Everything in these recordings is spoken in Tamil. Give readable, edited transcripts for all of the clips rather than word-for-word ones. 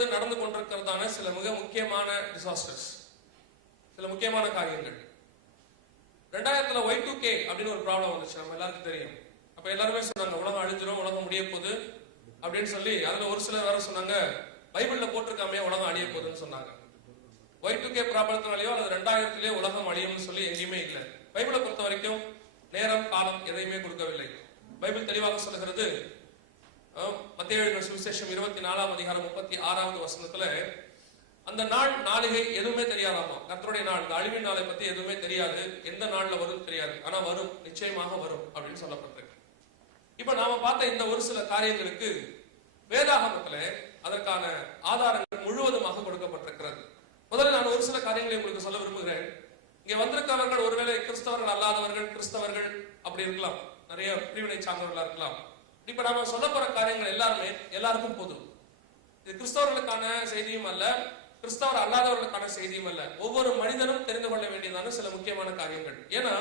இப்பொழுது நடந்து கொண்டிருக்கிறதான சில மிக முக்கியமான டிசாஸ்டர்ஸ், சில முக்கியமான காரியங்கள். 2000 Y2K அப்படின்னு ஒரு ப்ராப்ளம் வந்துச்சு, நம்ம எல்லாருக்கும் தெரியும். அப்ப எல்லாருமே சொன்னாங்க உலகம் அழிஞ்சிரும், உலகம் முடிய போகுது அப்படின்னு சொல்லி. அதுல ஒரு சிலர் வேற சொன்னாங்க பைபிள்ல போட்டிருக்காமே உலகம் அழிய போகுதுன்னு சொன்னாங்க. Y2K ப்ராப்ளத்தினாலேயோ அல்லது 2000 உலகம் அழியும்னு சொல்லி எங்கேயுமே இல்லை. பைபிளை பொறுத்த வரைக்கும் நேரம் காலம் எதையுமே கொடுக்கவில்லை. பைபிள் தெளிவாக சொல்லுகிறது. மத்தேயு எழுதின சுவிசேஷம் 24ஆம் அதிகாரம் 36வது வசனத்துல அந்த நாள் நாளிகை எதுவுமே தெரியாதாமா. கர்த்தருடைய நாள், அழிவின் நாளை பத்தி எதுவுமே தெரியாது, எந்த நாள்ல வரும் தெரியாது, ஆனா வரும், நிச்சயமாக வரும் அப்படின்னு சொல்லப்பட்டிருக்கு. இப்ப நாம பார்த்த இந்த ஒரு சில காரியங்களுக்கு வேதாகமத்துல அதற்கான ஆதாரங்கள் முழுவதுமாக கொடுக்கப்பட்டிருக்கிறது. முதல்ல நான் ஒரு சில காரியங்களை உங்களுக்கு சொல்ல விரும்புகிறேன். இங்க வந்திருக்கிறவர்கள் ஒருவேளை கிறிஸ்தவர்கள் அல்லாதவர்கள், கிறிஸ்தவர்கள் அப்படி இருக்கலாம், நிறைய பிரிவினை சார்ந்தவர்களா இருக்கலாம். இப்ப நாம சொல்ல போற காரியங்கள் எல்லாருமே எல்லாருக்கும் பொது. இது கிறிஸ்தவர்களுக்கான செய்தியும் அல்ல, கிறிஸ்தவர் அல்லாதவர்களுக்கான செய்தியும் அல்ல. ஒவ்வொரு மனிதனும் தெரிந்து கொள்ள வேண்டியதான சில முக்கியமான காரியங்கள். ஏன்னா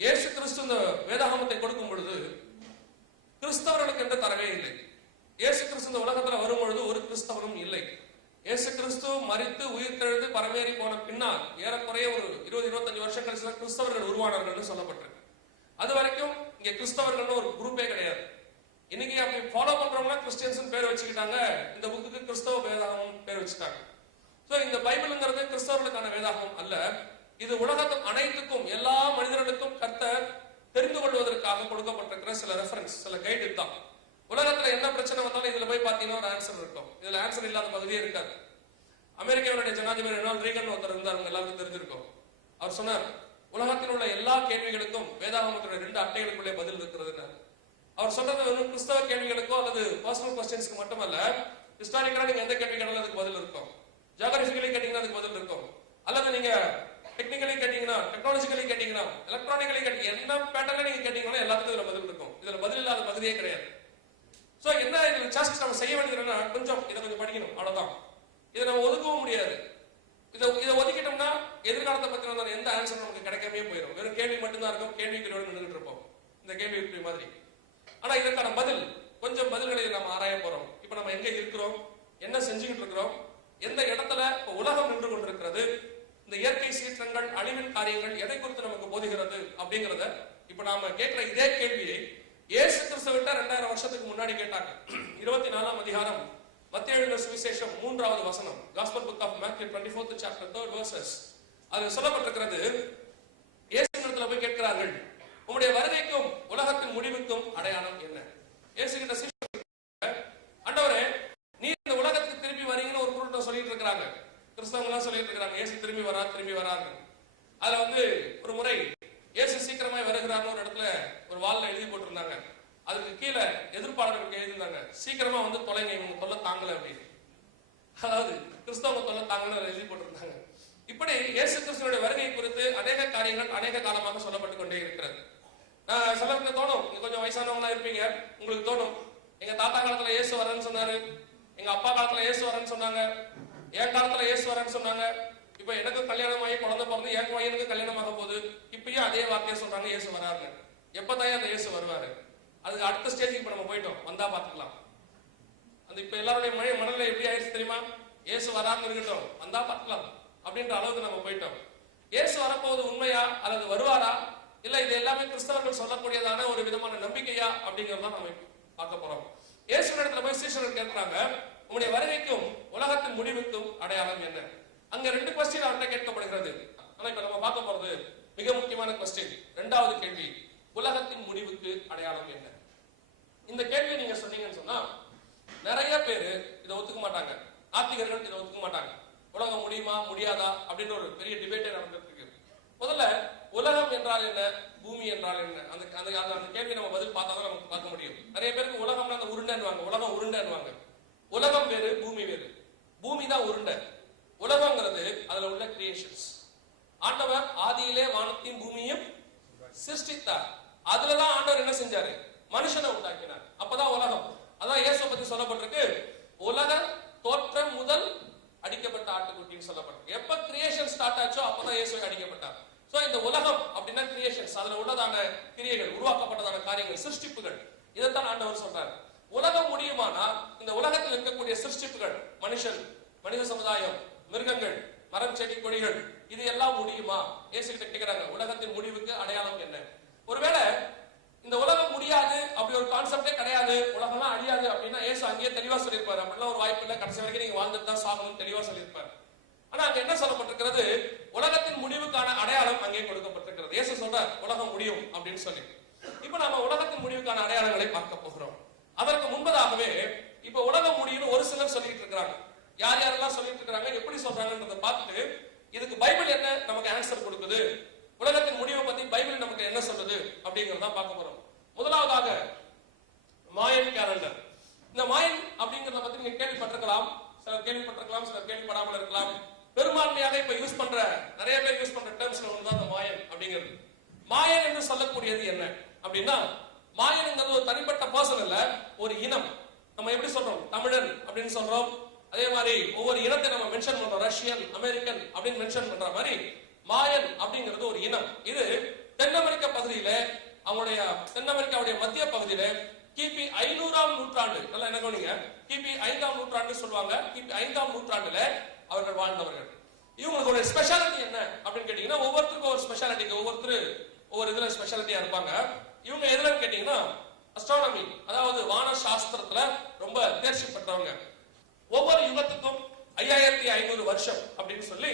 இயேசு கிறிஸ்து இந்த வேதாகமத்தை கொடுக்கும் பொழுது கிறிஸ்தவர்களுக்கு என்று தரவே இல்லை. இயேசு கிறிஸ்து இந்த உலகத்துல வரும்பொழுது ஒரு கிறிஸ்தவரும் இல்லை. இயேசு கிறிஸ்து மரித்து உயிர்த்தெழுந்து பரமேறி போன பின்னால் ஏறக்குறைய ஒரு 20-25 வருஷம் கழிச்சு கிறிஸ்தவர்கள் உருவானார்கள் சொல்லப்பட்டிருக்கு. அது வரைக்கும் இங்க கிறிஸ்தவர்கள் ஒரு குரூப்பே கிடையாது. இன்னைக்கு அப்படி ஃபாலோ பண்றவங்க கிறிஸ்டியன்ஸ் பேர் வச்சுக்கிட்டாங்க, இந்த புக்குக்கு கிறிஸ்தவ வேதாகம் பேர் வச்சுட்டாங்க. சோ இந்த பைபிள்ங்கிறது கிறிஸ்தவர்களுக்கான வேதாகம் அல்ல. இது உலகத்தும் அனைத்துக்கும் எல்லா மனிதர்களுக்கும் கர்த்தர் தெரிந்து கொள்வதற்காக கொடுக்கப்பட்டிருக்கிற சில ரெஃபரன்ஸ், சில கைடு தான். உலகத்துல என்ன பிரச்சனை வந்தாலும் இதுல போய் பாத்தீங்கன்னா ஒரு ஆன்சர் இருக்கும். இதுல ஆன்சர் இல்லாத பகுதியே இருக்காது. அமெரிக்காவுடைய ஜனாதிபதி ரொனால்ட் ரீகன் ஒருத்தர் இருந்தார், எல்லாருக்கும் தெரிஞ்சிருக்கும். அவர் சொன்னார், உலகத்தில் உள்ள எல்லா கேள்விகளுக்கும் வேதாகமத்துடைய 2 அட்டைகளுக்குள்ளே பதில் இருக்கிறது. அவர் சொல்றது வெறும் கிறிஸ்தவ கேள்விகளுக்கோ அல்லது பர்சனல் क्वेश्चंसக்கு மட்டுமல்ல, ஹிஸ்டாரிக்கலா நீங்க எந்த கேள்வி கேட்டாலும் அதுக்கு பதில் இருக்கும், ஜியோகிராபிக்கலி கேட்டீங்கன்னா அதுக்கு பதில் இருக்கும், அல்லது நீங்க டெக்னிக்கலி கேட்டீங்கன்னா, டெக்னாலஜிக்கலி கேட்டீங்கன்னா, எலக்ட்ரானிக்கலி கேட்டீங்கன்னா, என்ன பேட்டர்ல நீங்க கேட்டீங்கன்னா எல்லாத்துக்கும் இதுல பதில் இருக்கும். இதுல பதில் இல்லாத பகுதியே கிடையாது. சோ என்ன இதுல ஜஸ்ட் நம்ம செய்ய வேண்டியது என்ன, இதை கொஞ்சம் படிக்கணும், அவ்வளவுதான். இதை நம்ம ஒதுக்கவும் முடியாது. இதை ஒதுக்கிட்டோம்னா எதிர்காலத்தை பத்தின எந்த ஆன்சர் நமக்கு கிடைக்காமே போயிடும். வெறும் கேள்வி மட்டும்தான் இருக்கும், கேள்விகளோடு நின்றுட்டு இருப்போம், இந்த கேள்வி மாதிரி. ஆனா இதற்கான கொஞ்சம் பதில்களை நம்ம ஆராய போறோம். இப்ப நம்ம எங்க இருக்கிறோம், என்ன செஞ்சுக்கிட்டு இருக்கிறோம், எந்த இடத்துல உலகம் நின்று கொண்டிருக்கிறது, இந்த இயற்கை சீற்றங்கள், அழிவின் காரியங்கள் எதை குறித்து நமக்கு போதுகிறது அப்படிங்கறத இப்ப நாம கேட்கிற இதே கேள்வியை இயேசு கிறிஸ்து விட்ட 2000 வருஷத்துக்கு முன்னாடி கேட்டாங்க. 24ஆம் அதிகாரம் மத்தேயு எழுதின சுவிசேஷம் 3வது வசனம், Gospel book of Matthew 24th chapter 3rd verses. அது சொல்லப்பட்டிருக்கிறது. இயேசு இடத்துல போய் கேட்கிறார்கள், உம்முடைய வருகைக்கும் உலகத்தின் முடிவுக்கும் அடையாளம் என்ன? இயேசு கிட்ட சீஷர்கள், ஆண்டவரே நீ இந்த உலகத்துக்கு திரும்பி வரீங்கன்னு ஒரு கூட்டம் சொல்லிட்டு இருக்காங்க, கிறிஸ்தவங்க எல்லாம் சொல்லிட்டு இருக்காங்க, இயேசு திரும்பி வராரு. அதுல ஒரு முறை இயேசு சீக்கிரமாய் வருகிறார்னு ஒரு இடத்துல ஒரு வால்ல எழுதி போட்டிருந்தாங்க. அதுக்கு கீழே எதிர்ப்பாளர்களுக்கு எழுதியிருந்தாங்க, சீக்கிரமா தொலைங்க, இவங்க தொல்லை தாங்கல அப்படின்னு. அதாவது கிறிஸ்தவங்க தொல்லை தாங்கன்னு எழுதி போட்டிருந்தாங்க. இப்படி இயேசு கிறிஸ்துவோட வருகை குறித்து அநேக காரியங்கள் அநேக காலமாக சொல்லப்பட்டு கொண்டே இருக்கிறது. சிலருக்கு தோணும், நீங்க கொஞ்சம் வயசானவங்களா இருப்பீங்க, உங்களுக்கு தோணும், எங்க தாத்தா காலத்துல இயேசு வரேன்னு சொன்னாரு, எங்க அப்பா காலத்துல இயேசு வரேன்னு சொன்னாங்க, என் காலத்துல இயேசு வரேன்னு சொன்னாங்க, இப்ப எனக்கு கல்யாணம் ஆகி குழந்தை பிறந்து என் பையனுக்கு கல்யாணம் ஆக போகுது, இப்பயும் அதே வார்த்தையை சொல்றாங்க, இயேசு வராரு. எப்பதான் அந்த இயேசு வருவாரு? அதுக்கு அடுத்த ஸ்டேஜுக்கு இப்ப நம்ம போயிட்டோம், வந்தா பாத்துக்கலாம். அந்த இப்ப எல்லாருடைய மனநிலை எப்படி ஆயிடுச்சு தெரியுமா? இயேசு வராருன்னு இருக்கட்டும், வந்தா பாத்துக்கலாம் அப்படின்ற அளவுக்கு நம்ம போயிட்டோம். இயேசு வரப்போவது உண்மையா அல்லது வருவாரா, இல்ல இது எல்லாமே கிறிஸ்தவர்கள் சொல்லக்கூடியதான ஒரு விதமான நம்பிக்கையா அப்படிங்கறத நம்ம பார்க்க போறோம். இயேசு இடத்துல போய் சீஷர்கள் கேட்கிறாங்க, உங்களுடைய வருகைக்கும் உலகத்தின் முடிவுக்கும் அடையாளம் என்ன? அங்க 2 கொஸ்டின் அவர்கிட்ட கேட்கப்படுகிறது. ஆனா இப்ப நம்ம பார்க்க போறது மிக முக்கியமான கொஸ்டின். 2வது கேள்வி, உலகத்தின் முடிவுக்கு அடையாளம் என்ன? இந்த கேள்வியை நீங்க சொன்னீங்கன்னு சொன்னா நிறைய பேரு இதை ஒத்துக்க மாட்டாங்க. நாத்திகர்கள் இதை ஒத்துக்க மாட்டாங்க. உலகம் முடியுமா முடியாதா அப்படின்னு ஒரு பெரிய டிபேட்டே நடந்துட்டு இருக்கு. முதல்ல உலகம் என்றால் என்ன, பூமி என்றால் என்ன, அந்த கேள்வி நம்ம பதில் பார்த்தாதான் நமக்கு பார்க்க முடியும். நிறைய பேருக்கு உலகம்னா அந்த உருண்டைன்னுவாங்க, உலகம் உருண்டைன்னுவாங்க. உலகம் வேறு, பூமி வேறு. பூமி தான் உருண்டை, உலகங்கிறது அதுல உள்ள கிரியேஷன்ஸ். ஆண்டவர் ஆதியிலே வானத்தையும் பூமியும் சிருஷ்டித்தார். அதுலதான் ஆண்டவர் என்ன செஞ்சாரு, மனுஷனை உண்டாக்கினார். அப்பதான் உலகம். அதான் இயேசு பத்தி சொல்லப்பட்டிருக்கு, உலக தோற்றம் முதல் அடிக்கப்பட்ட ஆட்டுக்குட்டின்னு சொல்லப்பட்டிருக்கு. எப்ப கிரியேஷன் ஸ்டார்ட் ஆச்சோ அப்பதான் இயேசு அடிக்கப்பட்டார். சோ இந்த உலகம் அப்படின்னா கிரியேஷன்ஸ், அதுல உள்ளதான கிரியைகள், உருவாக்கப்பட்டதான காரியங்கள், சிருஷ்டிப்புகள், இதைத்தான் ஆண்டவர் சொல்றாரு. உலகம் முடியுமானா இந்த உலகத்தில் இருக்கக்கூடிய சிருஷ்டிப்புகள், மனித சமுதாயம், மிருகங்கள், மரம், செடி, கொடிகள், இது எல்லாம் முடியுமா? இயேசு கிட்ட கேக்குறாங்க, உலகத்தின் முடிவுக்கு அடையாளம் என்ன? ஒருவேளை இந்த உலகம் முடியாது அப்படி ஒரு கான்செப்டே கிடையாது, உலகம்லாம் அழியாது அப்படின்னா இயேசு அங்கேயே தெளிவா சொல்லியிருப்பாரு. அப்படிலாம் ஒரு வாய்ப்பு இல்லை, கடைசி வரைக்கும் நீங்க வாழ்ந்துட்டு தான் சாகணும் தெளிவா சொல்லியிருப்பாரு. ஆனா அங்க என்ன சொல்லப்பட்டிருக்கிறது? உலகத்தின் முடிவுக்கான அடையாளம் அங்கே கொடுக்கப்பட்டிருக்கிறது. இயேசு சொல்றார் உலகம் முடியும் அப்படின்னு சொல்லி. இப்ப நாம உலகத்தின் முடிவுக்கான அடையாளங்களை பார்க்க போகிறோம். அதற்கு முன்பதாகவே இப்ப உலகம் முடியும் ஒரு சிலர் சொல்லிட்டு இருக்கிறாங்க. யார் யாரெல்லாம் சொல்லிட்டு இருக்காங்க, எப்படி சொல்றாங்கன்றத பார்த்துட்டு இதுக்கு பைபிள் என்ன நமக்கு ஆன்சர் கொடுக்குது, உலகத்தின் முடிவை பத்தி பைபிள் நமக்கு என்ன சொல்லுது அப்படிங்கறத பார்க்க போறோம். முதலாவதாக மாயன் கேலண்டர். இந்த மாயன் அப்படிங்கறத பத்தி நீங்க கேள்விப்பட்டிருக்கலாம், சிலர் கேள்விப்பட்டிருக்கலாம், சிலர் கேள்விப்படாமல் இருக்கலாம். பெரும்பான்மையாக இப்ப யூஸ் பண்ற, நிறைய பேர் யூஸ் பண்ற டெர்ம்ஸ்ல ஒண்ணுதான் இந்த மாயன் அப்படிங்கிறது. மாயன் என்று சொல்லக்கூடியது என்ன அப்படின்னா, மாயன்ங்கிறது ஒரு தனிப்பட்ட பர்சன் இல்ல, ஒரு இனம். நம்ம எப்படி சொல்றோம், தமிழன் அப்படின்னு சொல்றோம். அதே மாதிரி ஒவ்வொரு இனத்தை நம்ம மென்ஷன் பண்றோம், ரஷ்யன், அமெரிக்கன் அப்படின்னு மென்ஷன் பண்ற மாதிரி மாயன் அப்படிங்கிறது ஒரு இனம். இது தென் அமெரிக்க பகுதியில, அவங்களுடைய தென் அமெரிக்காவுடைய மத்திய பகுதியில கிபி 500ஆம் நூற்றாண்டு, நல்லா என்ன கவனிங்க, கிபி 5ஆம் நூற்றாண்டு சொல்லுவாங்க, கிபி 5ஆம் நூற்றாண்டுல அவர்கள் வாழ்ந்தவர்கள். இவங்களுக்கு ஒரு ஸ்பெஷாலிட்டி என்ன அப்படின்னு கேட்டீங்கன்னா, ஒவ்வொருத்தருக்கும் ஒரு ஸ்பெஷாலிட்டி, ஒவ்வொருத்தர் ஒவ்வொரு இதுல ஸ்பெஷாலிட்டியா இருப்பாங்க. இவங்க எதுல கேட்டீங்கன்னா அஸ்ட்ரானமி, அதாவது வான சாஸ்திரத்துல ரொம்ப தேர்ச்சி பெற்றவங்க. ஒவ்வொரு யுகத்துக்கும் 5500 வருஷம் அப்படின்னு சொல்லி,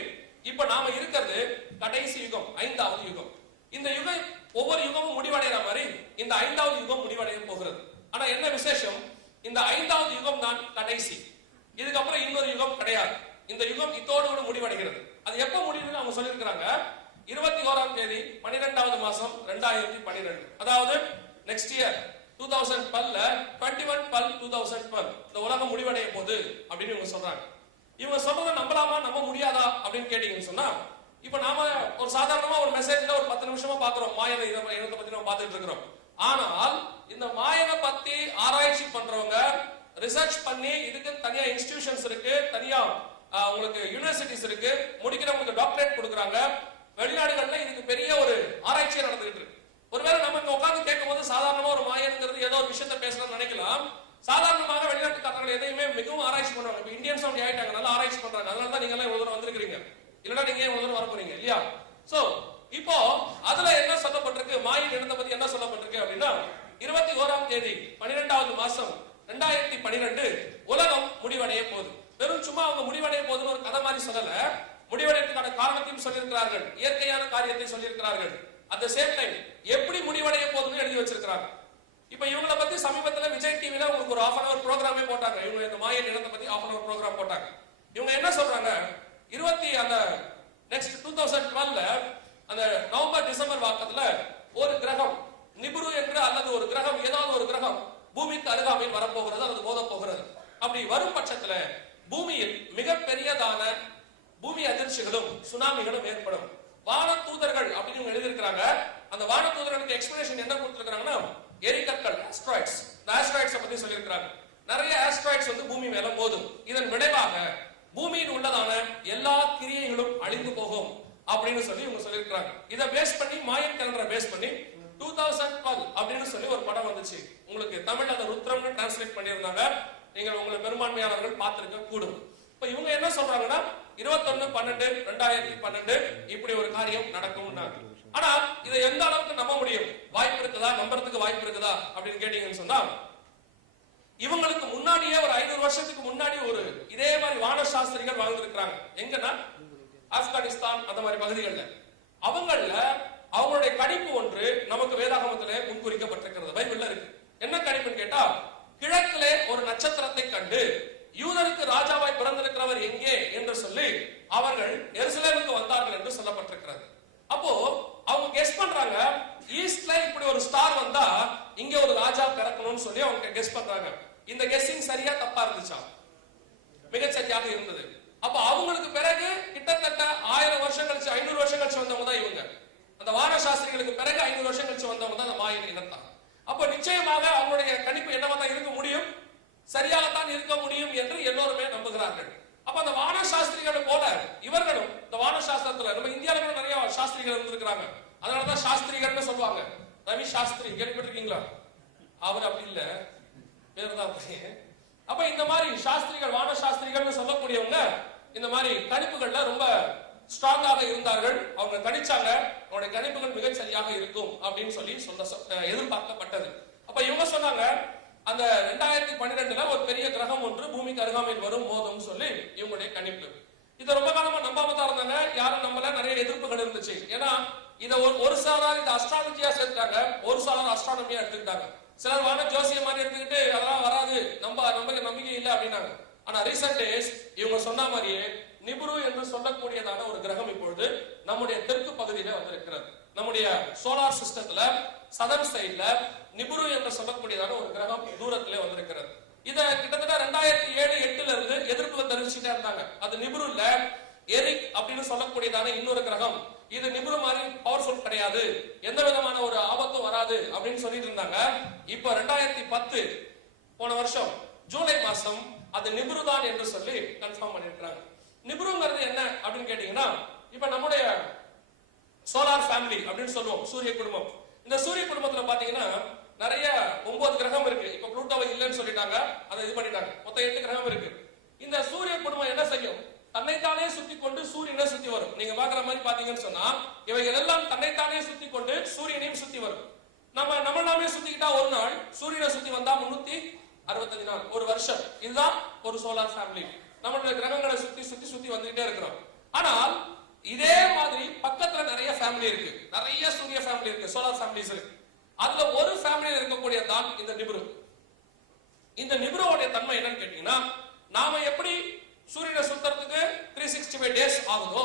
இப்ப நாம இருக்கிறது கடைசி யுகம், 5வது யுகம். இந்த யுகம் ஒவ்வொரு யுகமும் முடிவடைகிற மாதிரி இந்த 5வது யுகம் முடிவடைய போகிறது. ஆனா என்ன விசேஷம், இந்த 5வது யுகம் தான் கடைசி. இதுக்கப்புறம் இன்னொரு யுகம் கிடையாது. இந்த யுகம் இதோடு முடிவடைகிறது. அது எப்ப முடியுதுன்னு அவங்க சொல்லியிருக்கிறாங்க, 21ஆம் தேதி 12வது மாசம் 2012, அதாவது நெக்ஸ்ட் இயர் 2012ல 21/12/2012 இந்த உலகம் முடிவடைய போது அப்படின்னு இவங்க சொல்றாங்க. இவங்க சொல்றதை நம்பலாமா நம்ப முடியாதா அப்படின்னு கேட்டீங்கன்னு சொன்னா, இப்ப நாம ஒரு சாதாரணமா ஒரு மெசேஜ்ல ஒரு 10 நிமிஷமா பாக்குறோம், மாயனை இனத்தை பத்தி நம்ம பார்த்துட்டு இருக்கிறோம். ஆனால் இந்த மாயனை பத்தி ஆராய்ச்சி பண்றவங்க, ரிசர்ச் பண்ணி இதுக்கு தனியா இன்ஸ்டிடியூஷன்ஸ் இருக்கு, தனியா உங்களுக்கு யூனிவர்சிட்டிஸ் இருக்கு, முடிக்கிறவங்களுக்கு டாக்டரேட் கொடுக்குறாங்க. வெளிநாடுகள்ல இதுக்கு பெரிய ஒரு ஆராய்ச்சி நடந்துகிட்டு இருக்கு. ஒருவேளை நம்ம இங்க உட்கார்ந்து கேட்கும் போது சாதாரணமா ஒரு மாயன்ங்கிறது ஏதோ ஒரு விஷயத்தை பேசலாம்னு நினைக்கலாம். சாதாரணமாக வெளிநாட்டுக்காரர்கள் எதையுமே மிகவும் ஆராய்ச்சி பண்றாங்க. இப்ப இந்தியன்ஸ் அப்படி ஆயிட்டாங்க, நல்லா ஆராய்ச்சி பண்றாங்க. அதனால தான் நீங்க எல்லாம் இவ்வளவு தூரம் வந்திருக்கீங்க, இல்லனா நீங்க இவ்வளவு தூரம் வர போறீங்க இல்லையா? சோ இப்போ அதுல என்ன சொல்லப்பட்டிருக்கு, மாயன் இனத்தை பத்தி என்ன சொல்லப்பட்டிருக்கு அப்படின்னா, 21ஆம் தேதி 12வது மாசம் 2012 உலகம் முடிவடைய போகுது. வெறும் சும்மா அவங்க முடிவடைய போகுதுன்னு ஒரு கதை மாதிரி சொல்லல, முடிவடைவதற்கான காரணத்தையும் சொல்லியிருக்கிறார்கள், இயற்கையான காரியத்தை சொல்லியிருக்கிறார்கள். அட் தி சேம் டைம் எப்படி முடிவடைய போகுதுன்னு எழுதி வச்சிருக்காங்க. இப்ப இவங்கள பத்தி சமீபத்துல விஜய் டிவில உங்களுக்கு ஒரு 1/2 hour ப்ரோகிராமே போட்டாங்க. இவங்க இந்த மாயன் இனத்தை பத்தி 1/2 hour ப்ரோகிராம் போட்டாங்க. இவங்க என்ன சொல்றாங்க, அந்த நெக்ஸ்ட் 2012ல அந்த நவம்பர் டிசம்பர் வாக்கத்துல ஒரு கிரகம் நிபுரு என்று, அல்லது ஒரு கிரகம், ஏதாவது ஒரு கிரகம் பூமிக்கு அருகாமையில் வரப்போகிறது அல்லது மோத போகிறது. அப்படி வரும் பட்சத்துல பூமியில் மிகப்பெரியதான பூமி அதிர்ச்சிகளும் சுனாமிகளும் ஏற்படும். வான தூதர்கள் அப்படின்னு எழுதியிருக்கிறாங்க. அந்த வான தூதர்களுக்கு எக்ஸ்பிளனேஷன் என்ன கொடுத்திருக்காங்கன்னா, எரிகற்கள், ஆஸ்ட்ராய்ட்ஸ், இந்த ஆஸ்ட்ராய்ட்ஸ் பத்தி சொல்லியிருக்காங்க. நிறைய ஆஸ்ட்ராய்ட்ஸ் வந்து பூமி மேல மோதும். இதன் விளைவாக பூமியில் உள்ளதான எல்லா கிரியைகளும் அழிந்து போகும் அப்படின்னு சொல்லி இவங்க சொல்லியிருக்காங்க. இதை பேஸ் பண்ணி, மாயன் கேலண்டரை பேஸ் பண்ணி 2012 அப்படின்னு சொல்லி ஒரு படம் வந்துச்சு. உங்களுக்கு தமிழ் அந்த ருத்ரம்னு டிரான்ஸ்லேட் பண்ணியிருந்தாங்க. நீங்க உங்களை பெரும்பான்மையாளர்கள் பார்த்திருக்க கூடும். இப்ப இவங்க என்ன சொல்றாங்கன்னா, 21/12/2012 இப்படி ஒரு காரியம் நடக்கும். ஆனா இதை எந்த அளவுக்கு நம்ப முடியும், வாய்ப்பு இருக்குதா, நம்புறதுக்கு வாய்ப்பு இருக்குதா அப்படின்னு கேட்டீங்கன்னு சொன்னா, இவங்களுக்கு முன்னாடியே ஒரு 500 வருஷத்துக்கு முன்னாடி ஒரு இதே மாதிரி வான சாஸ்திரிகள் வாழ்ந்திருக்கிறாங்க. எங்கன்னா ஆப்கானிஸ்தான் அந்த மாதிரி பகுதிகளில். அவங்களுடைய கணிப்பு ஒன்று நமக்கு வேதாகமத்திலே முன்குறிக்கப்பட்டிருக்கிறது, பைபிள்ல இருக்கு. என்ன கணிப்புன்னு கேட்டா, கிழக்கிலே ஒரு நட்சத்திரத்தை கண்டு யூதருக்கு ராஜாவாய் பிறந்திருக்கிறவர் எங்கே என்று சொல்லி அவர்கள் எருசலேமுக்கு வந்தார்கள் என்று சொல்லப்பட்டிருக்கிறது. அப்போ அவங்க கெஸ் பண்றாங்க, ஈஸ்ட்ல இப்படி ஒரு ஸ்டார் வந்தா இங்க ஒரு ராஜா பிறக்கணும்னு சொல்லி அவங்க கெஸ் பண்றாங்க. இந்த கெஸ்ஸிங் சரியா தப்பா இருந்துச்சா? மிகச்சரியாக இருந்தது. அப்ப அவங்களுக்கு பிறகு கிட்டத்தட்ட 1000 வருஷம் கழிச்சு, 500 வருஷம் கழிச்சு வந்தவங்க தான் இவங்க. அந்த வான சாஸ்திரிகளுக்கு பிறகு 500 வருஷம் கழிச்சு வந்தவங்க தான் அந்த மாயன் இனத்தான். அப்ப நிச்சயமாக அவங்களுடைய கணிப்பு என்னவா தான் இருக்க முடியும், சரியாகத்தான் இருக்க முடியும் என்று எல்லோருமே நம்புகிறார்கள். அப்ப அந்த வான சாஸ்திரிகளை போல இவர்களும் இந்த வான சாஸ்திரத்துல, நம்ம இந்தியாவில நிறைய சாஸ்திரிகள் இருந்திருக்கிறாங்க. அதனாலதான் சாஸ்திரிகள்னு சொல்லுவாங்க. ரவி சாஸ்திரி கேள்விப்பட்டிருக்கீங்களா? அவர் அப்படி இல்ல, பேர் தான் பையன். அப்ப இந்த மாதிரி சாஸ்திரிகள், வான சாஸ்திரிகள்னு சொல்லக்கூடியவங்க இந்த மாதிரி கணிப்புகள்ல ரொம்ப ஸ்ட்ராங்காக இருந்தார்கள். அவங்க கணிச்சாங்க, அவங்களுடைய கணிப்புகள் மிகச் சரியாக இருக்கும் அப்படின்னு சொல்லி எதிர்பார்க்கப்பட்டது. அப்ப இவங்க சொன்னாங்க, அந்த 2012 ஒரு பெரிய கிரகம் ஒன்று பூமிக்கு அருகாமையில் வரும் மோதும் சொல்லி இவங்களுடைய கணிப்பு. இதை ரொம்ப காலமா நம்பாம தான் இருந்தாங்க, யாரும் நம்மள நிறைய எதிர்ப்புகள் இருந்துச்சு. ஏன்னா இதை ஒரு சாரார் இந்த அஸ்ட்ராலஜியா சேர்த்துட்டாங்க, ஒரு சாரார் அஸ்ட்ரானமியா எடுத்துக்கிட்டாங்க. சிலர் வான ஜோசியம் மாதிரி எடுத்துக்கிட்டு அதெல்லாம் வராது, நம்பிக்கை இல்லை அப்படின்னாங்க. ஆனா ரீசெண்ட் டேஸ் இவங்க சொன்ன மாதிரியே நிபுரு என்று சொல்லக்கூடியதான ஒரு கிரகம் இப்பொழுது நம்முடைய தெற்கு பகுதியில வந்திருக்கிறது. நம்முடைய சோலார் சிஸ்டத்துல சதர்ன் சைட்ல நிபுரு என்று சொல்லக்கூடியதான ஒரு கிரகம் தூரத்திலே வந்திருக்கிறது. இத கிட்டத்தட்ட 2007-8 இருந்து எதிர்ப்புகள் தெரிவிச்சுட்டே இருந்தாங்க. அது நிபுரு இல்ல, எரிக் அப்படின்னு சொல்லக்கூடியதான இன்னொரு கிரகம். இது நிபுரு மாதிரி பவர்ஃபுல் கிடையாது, எந்த விதமான ஒரு ஆபத்தும் வராது அப்படின்னு சொல்லிட்டு இருந்தாங்க. இப்ப 2010 போன வருஷம் ஜூலை மாசம் அது நிபுரு தான் என்று சொல்லி கன்ஃபார்ம் பண்ணிருக்காங்க. நிபுருங்கிறது என்ன அப்படின்னு கேட்டீங்கன்னா, இப்ப நம்முடைய சோலார் ஃபேமிலி அப்படின்னு சொல்லுவோம், சூரிய குடும்பம். இந்த சூரிய குடும்பத்துல பாத்தீங்கன்னா நிறைய 9 கிரகம் இருக்கு. இப்ப புளூட்டோவை இல்லைன்னு சொல்லிட்டாங்க, அதை இது பண்ணிட்டாங்க. மொத்தம் 8 கிரகம் இருக்கு. இந்த சூரிய குடும்பம் என்ன செய்யும்? தன்னைத்தானே சுத்தி கொண்டு சூரியனை சுத்தி வரும். நீங்க பாக்குற மாதிரி பாத்தீங்கன்னு சொன்னா இவைகள் எல்லாம் தன்னைத்தானே சுத்தி கொண்டு சூரியனையும் சுத்தி வரும். நம்ம நாமே சுத்திக்கிட்டா ஒரு நாள், சூரியனை சுத்தி வந்தா 365 நாள், ஒரு வருஷம். இதுதான் ஒரு சோலார் ஃபேமிலி. நம்மளுடைய கிரகங்களை சுத்தி சுத்தி சுத்தி வந்துகிட்டே இருக்கிறோம். ஆனால் இதே மாதிரி பக்கத்துல நிறைய ஃபேமிலி இருக்கு, நிறைய சூரிய ஃபேமிலி இருக்கு, சோலார் ஃபேமிலிஸ் இருக்கு. அதுல ஒரு ஃபேமிலியில் இருக்கக்கூடிய தான் இந்த நிபுரு. இந்த நிபுருவோட தன்மை என்னன்னு கேட்டீங்கன்னா, நாம எப்படி சூரியனை சுத்தறதுக்கு 365 டேஸ் ஆகுதோ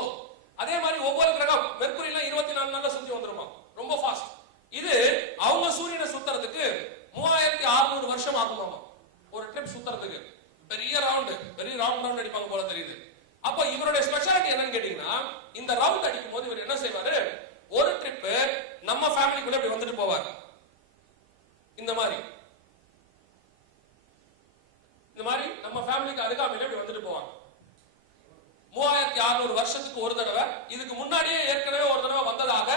அதே மாதிரி ஒவ்வொரு கிரகம் மெர்க்குரியில 24 நாள்ல சுத்தி வந்துருமா, ரொம்ப ஃபாஸ்ட். இது அவங்க சூரியனை சுத்தறதுக்கு 3600 வருஷம் ஆகுமாமா ஒரு ட்ரிப் சுத்தறதுக்கு. பெரிய ரவுண்ட் அடிப்பாங்க போல தெரியுது. அப்ப இவருடைய ஸ்பெஷாலிட்டி என்னன்னு கேட்டீங்கன்னா, இந்த ரவுண்ட் அடிக்கும் போது இவர் என்ன செய்வாரு, ஒரு ட்ரிப் நம்ம ஃபேமிலிக்குள்ள இப்படி வந்துட்டு போவார். இந்த மாதிரி நம்ம ஃபேமிலிக்கு அருகாமையில இப்படி வந்துட்டு போவாங்க. 3600 வருஷத்துக்கு ஒரு தடவை. இதுக்கு முன்னாடியே ஏற்கனவே ஒரு தடவை வந்ததாக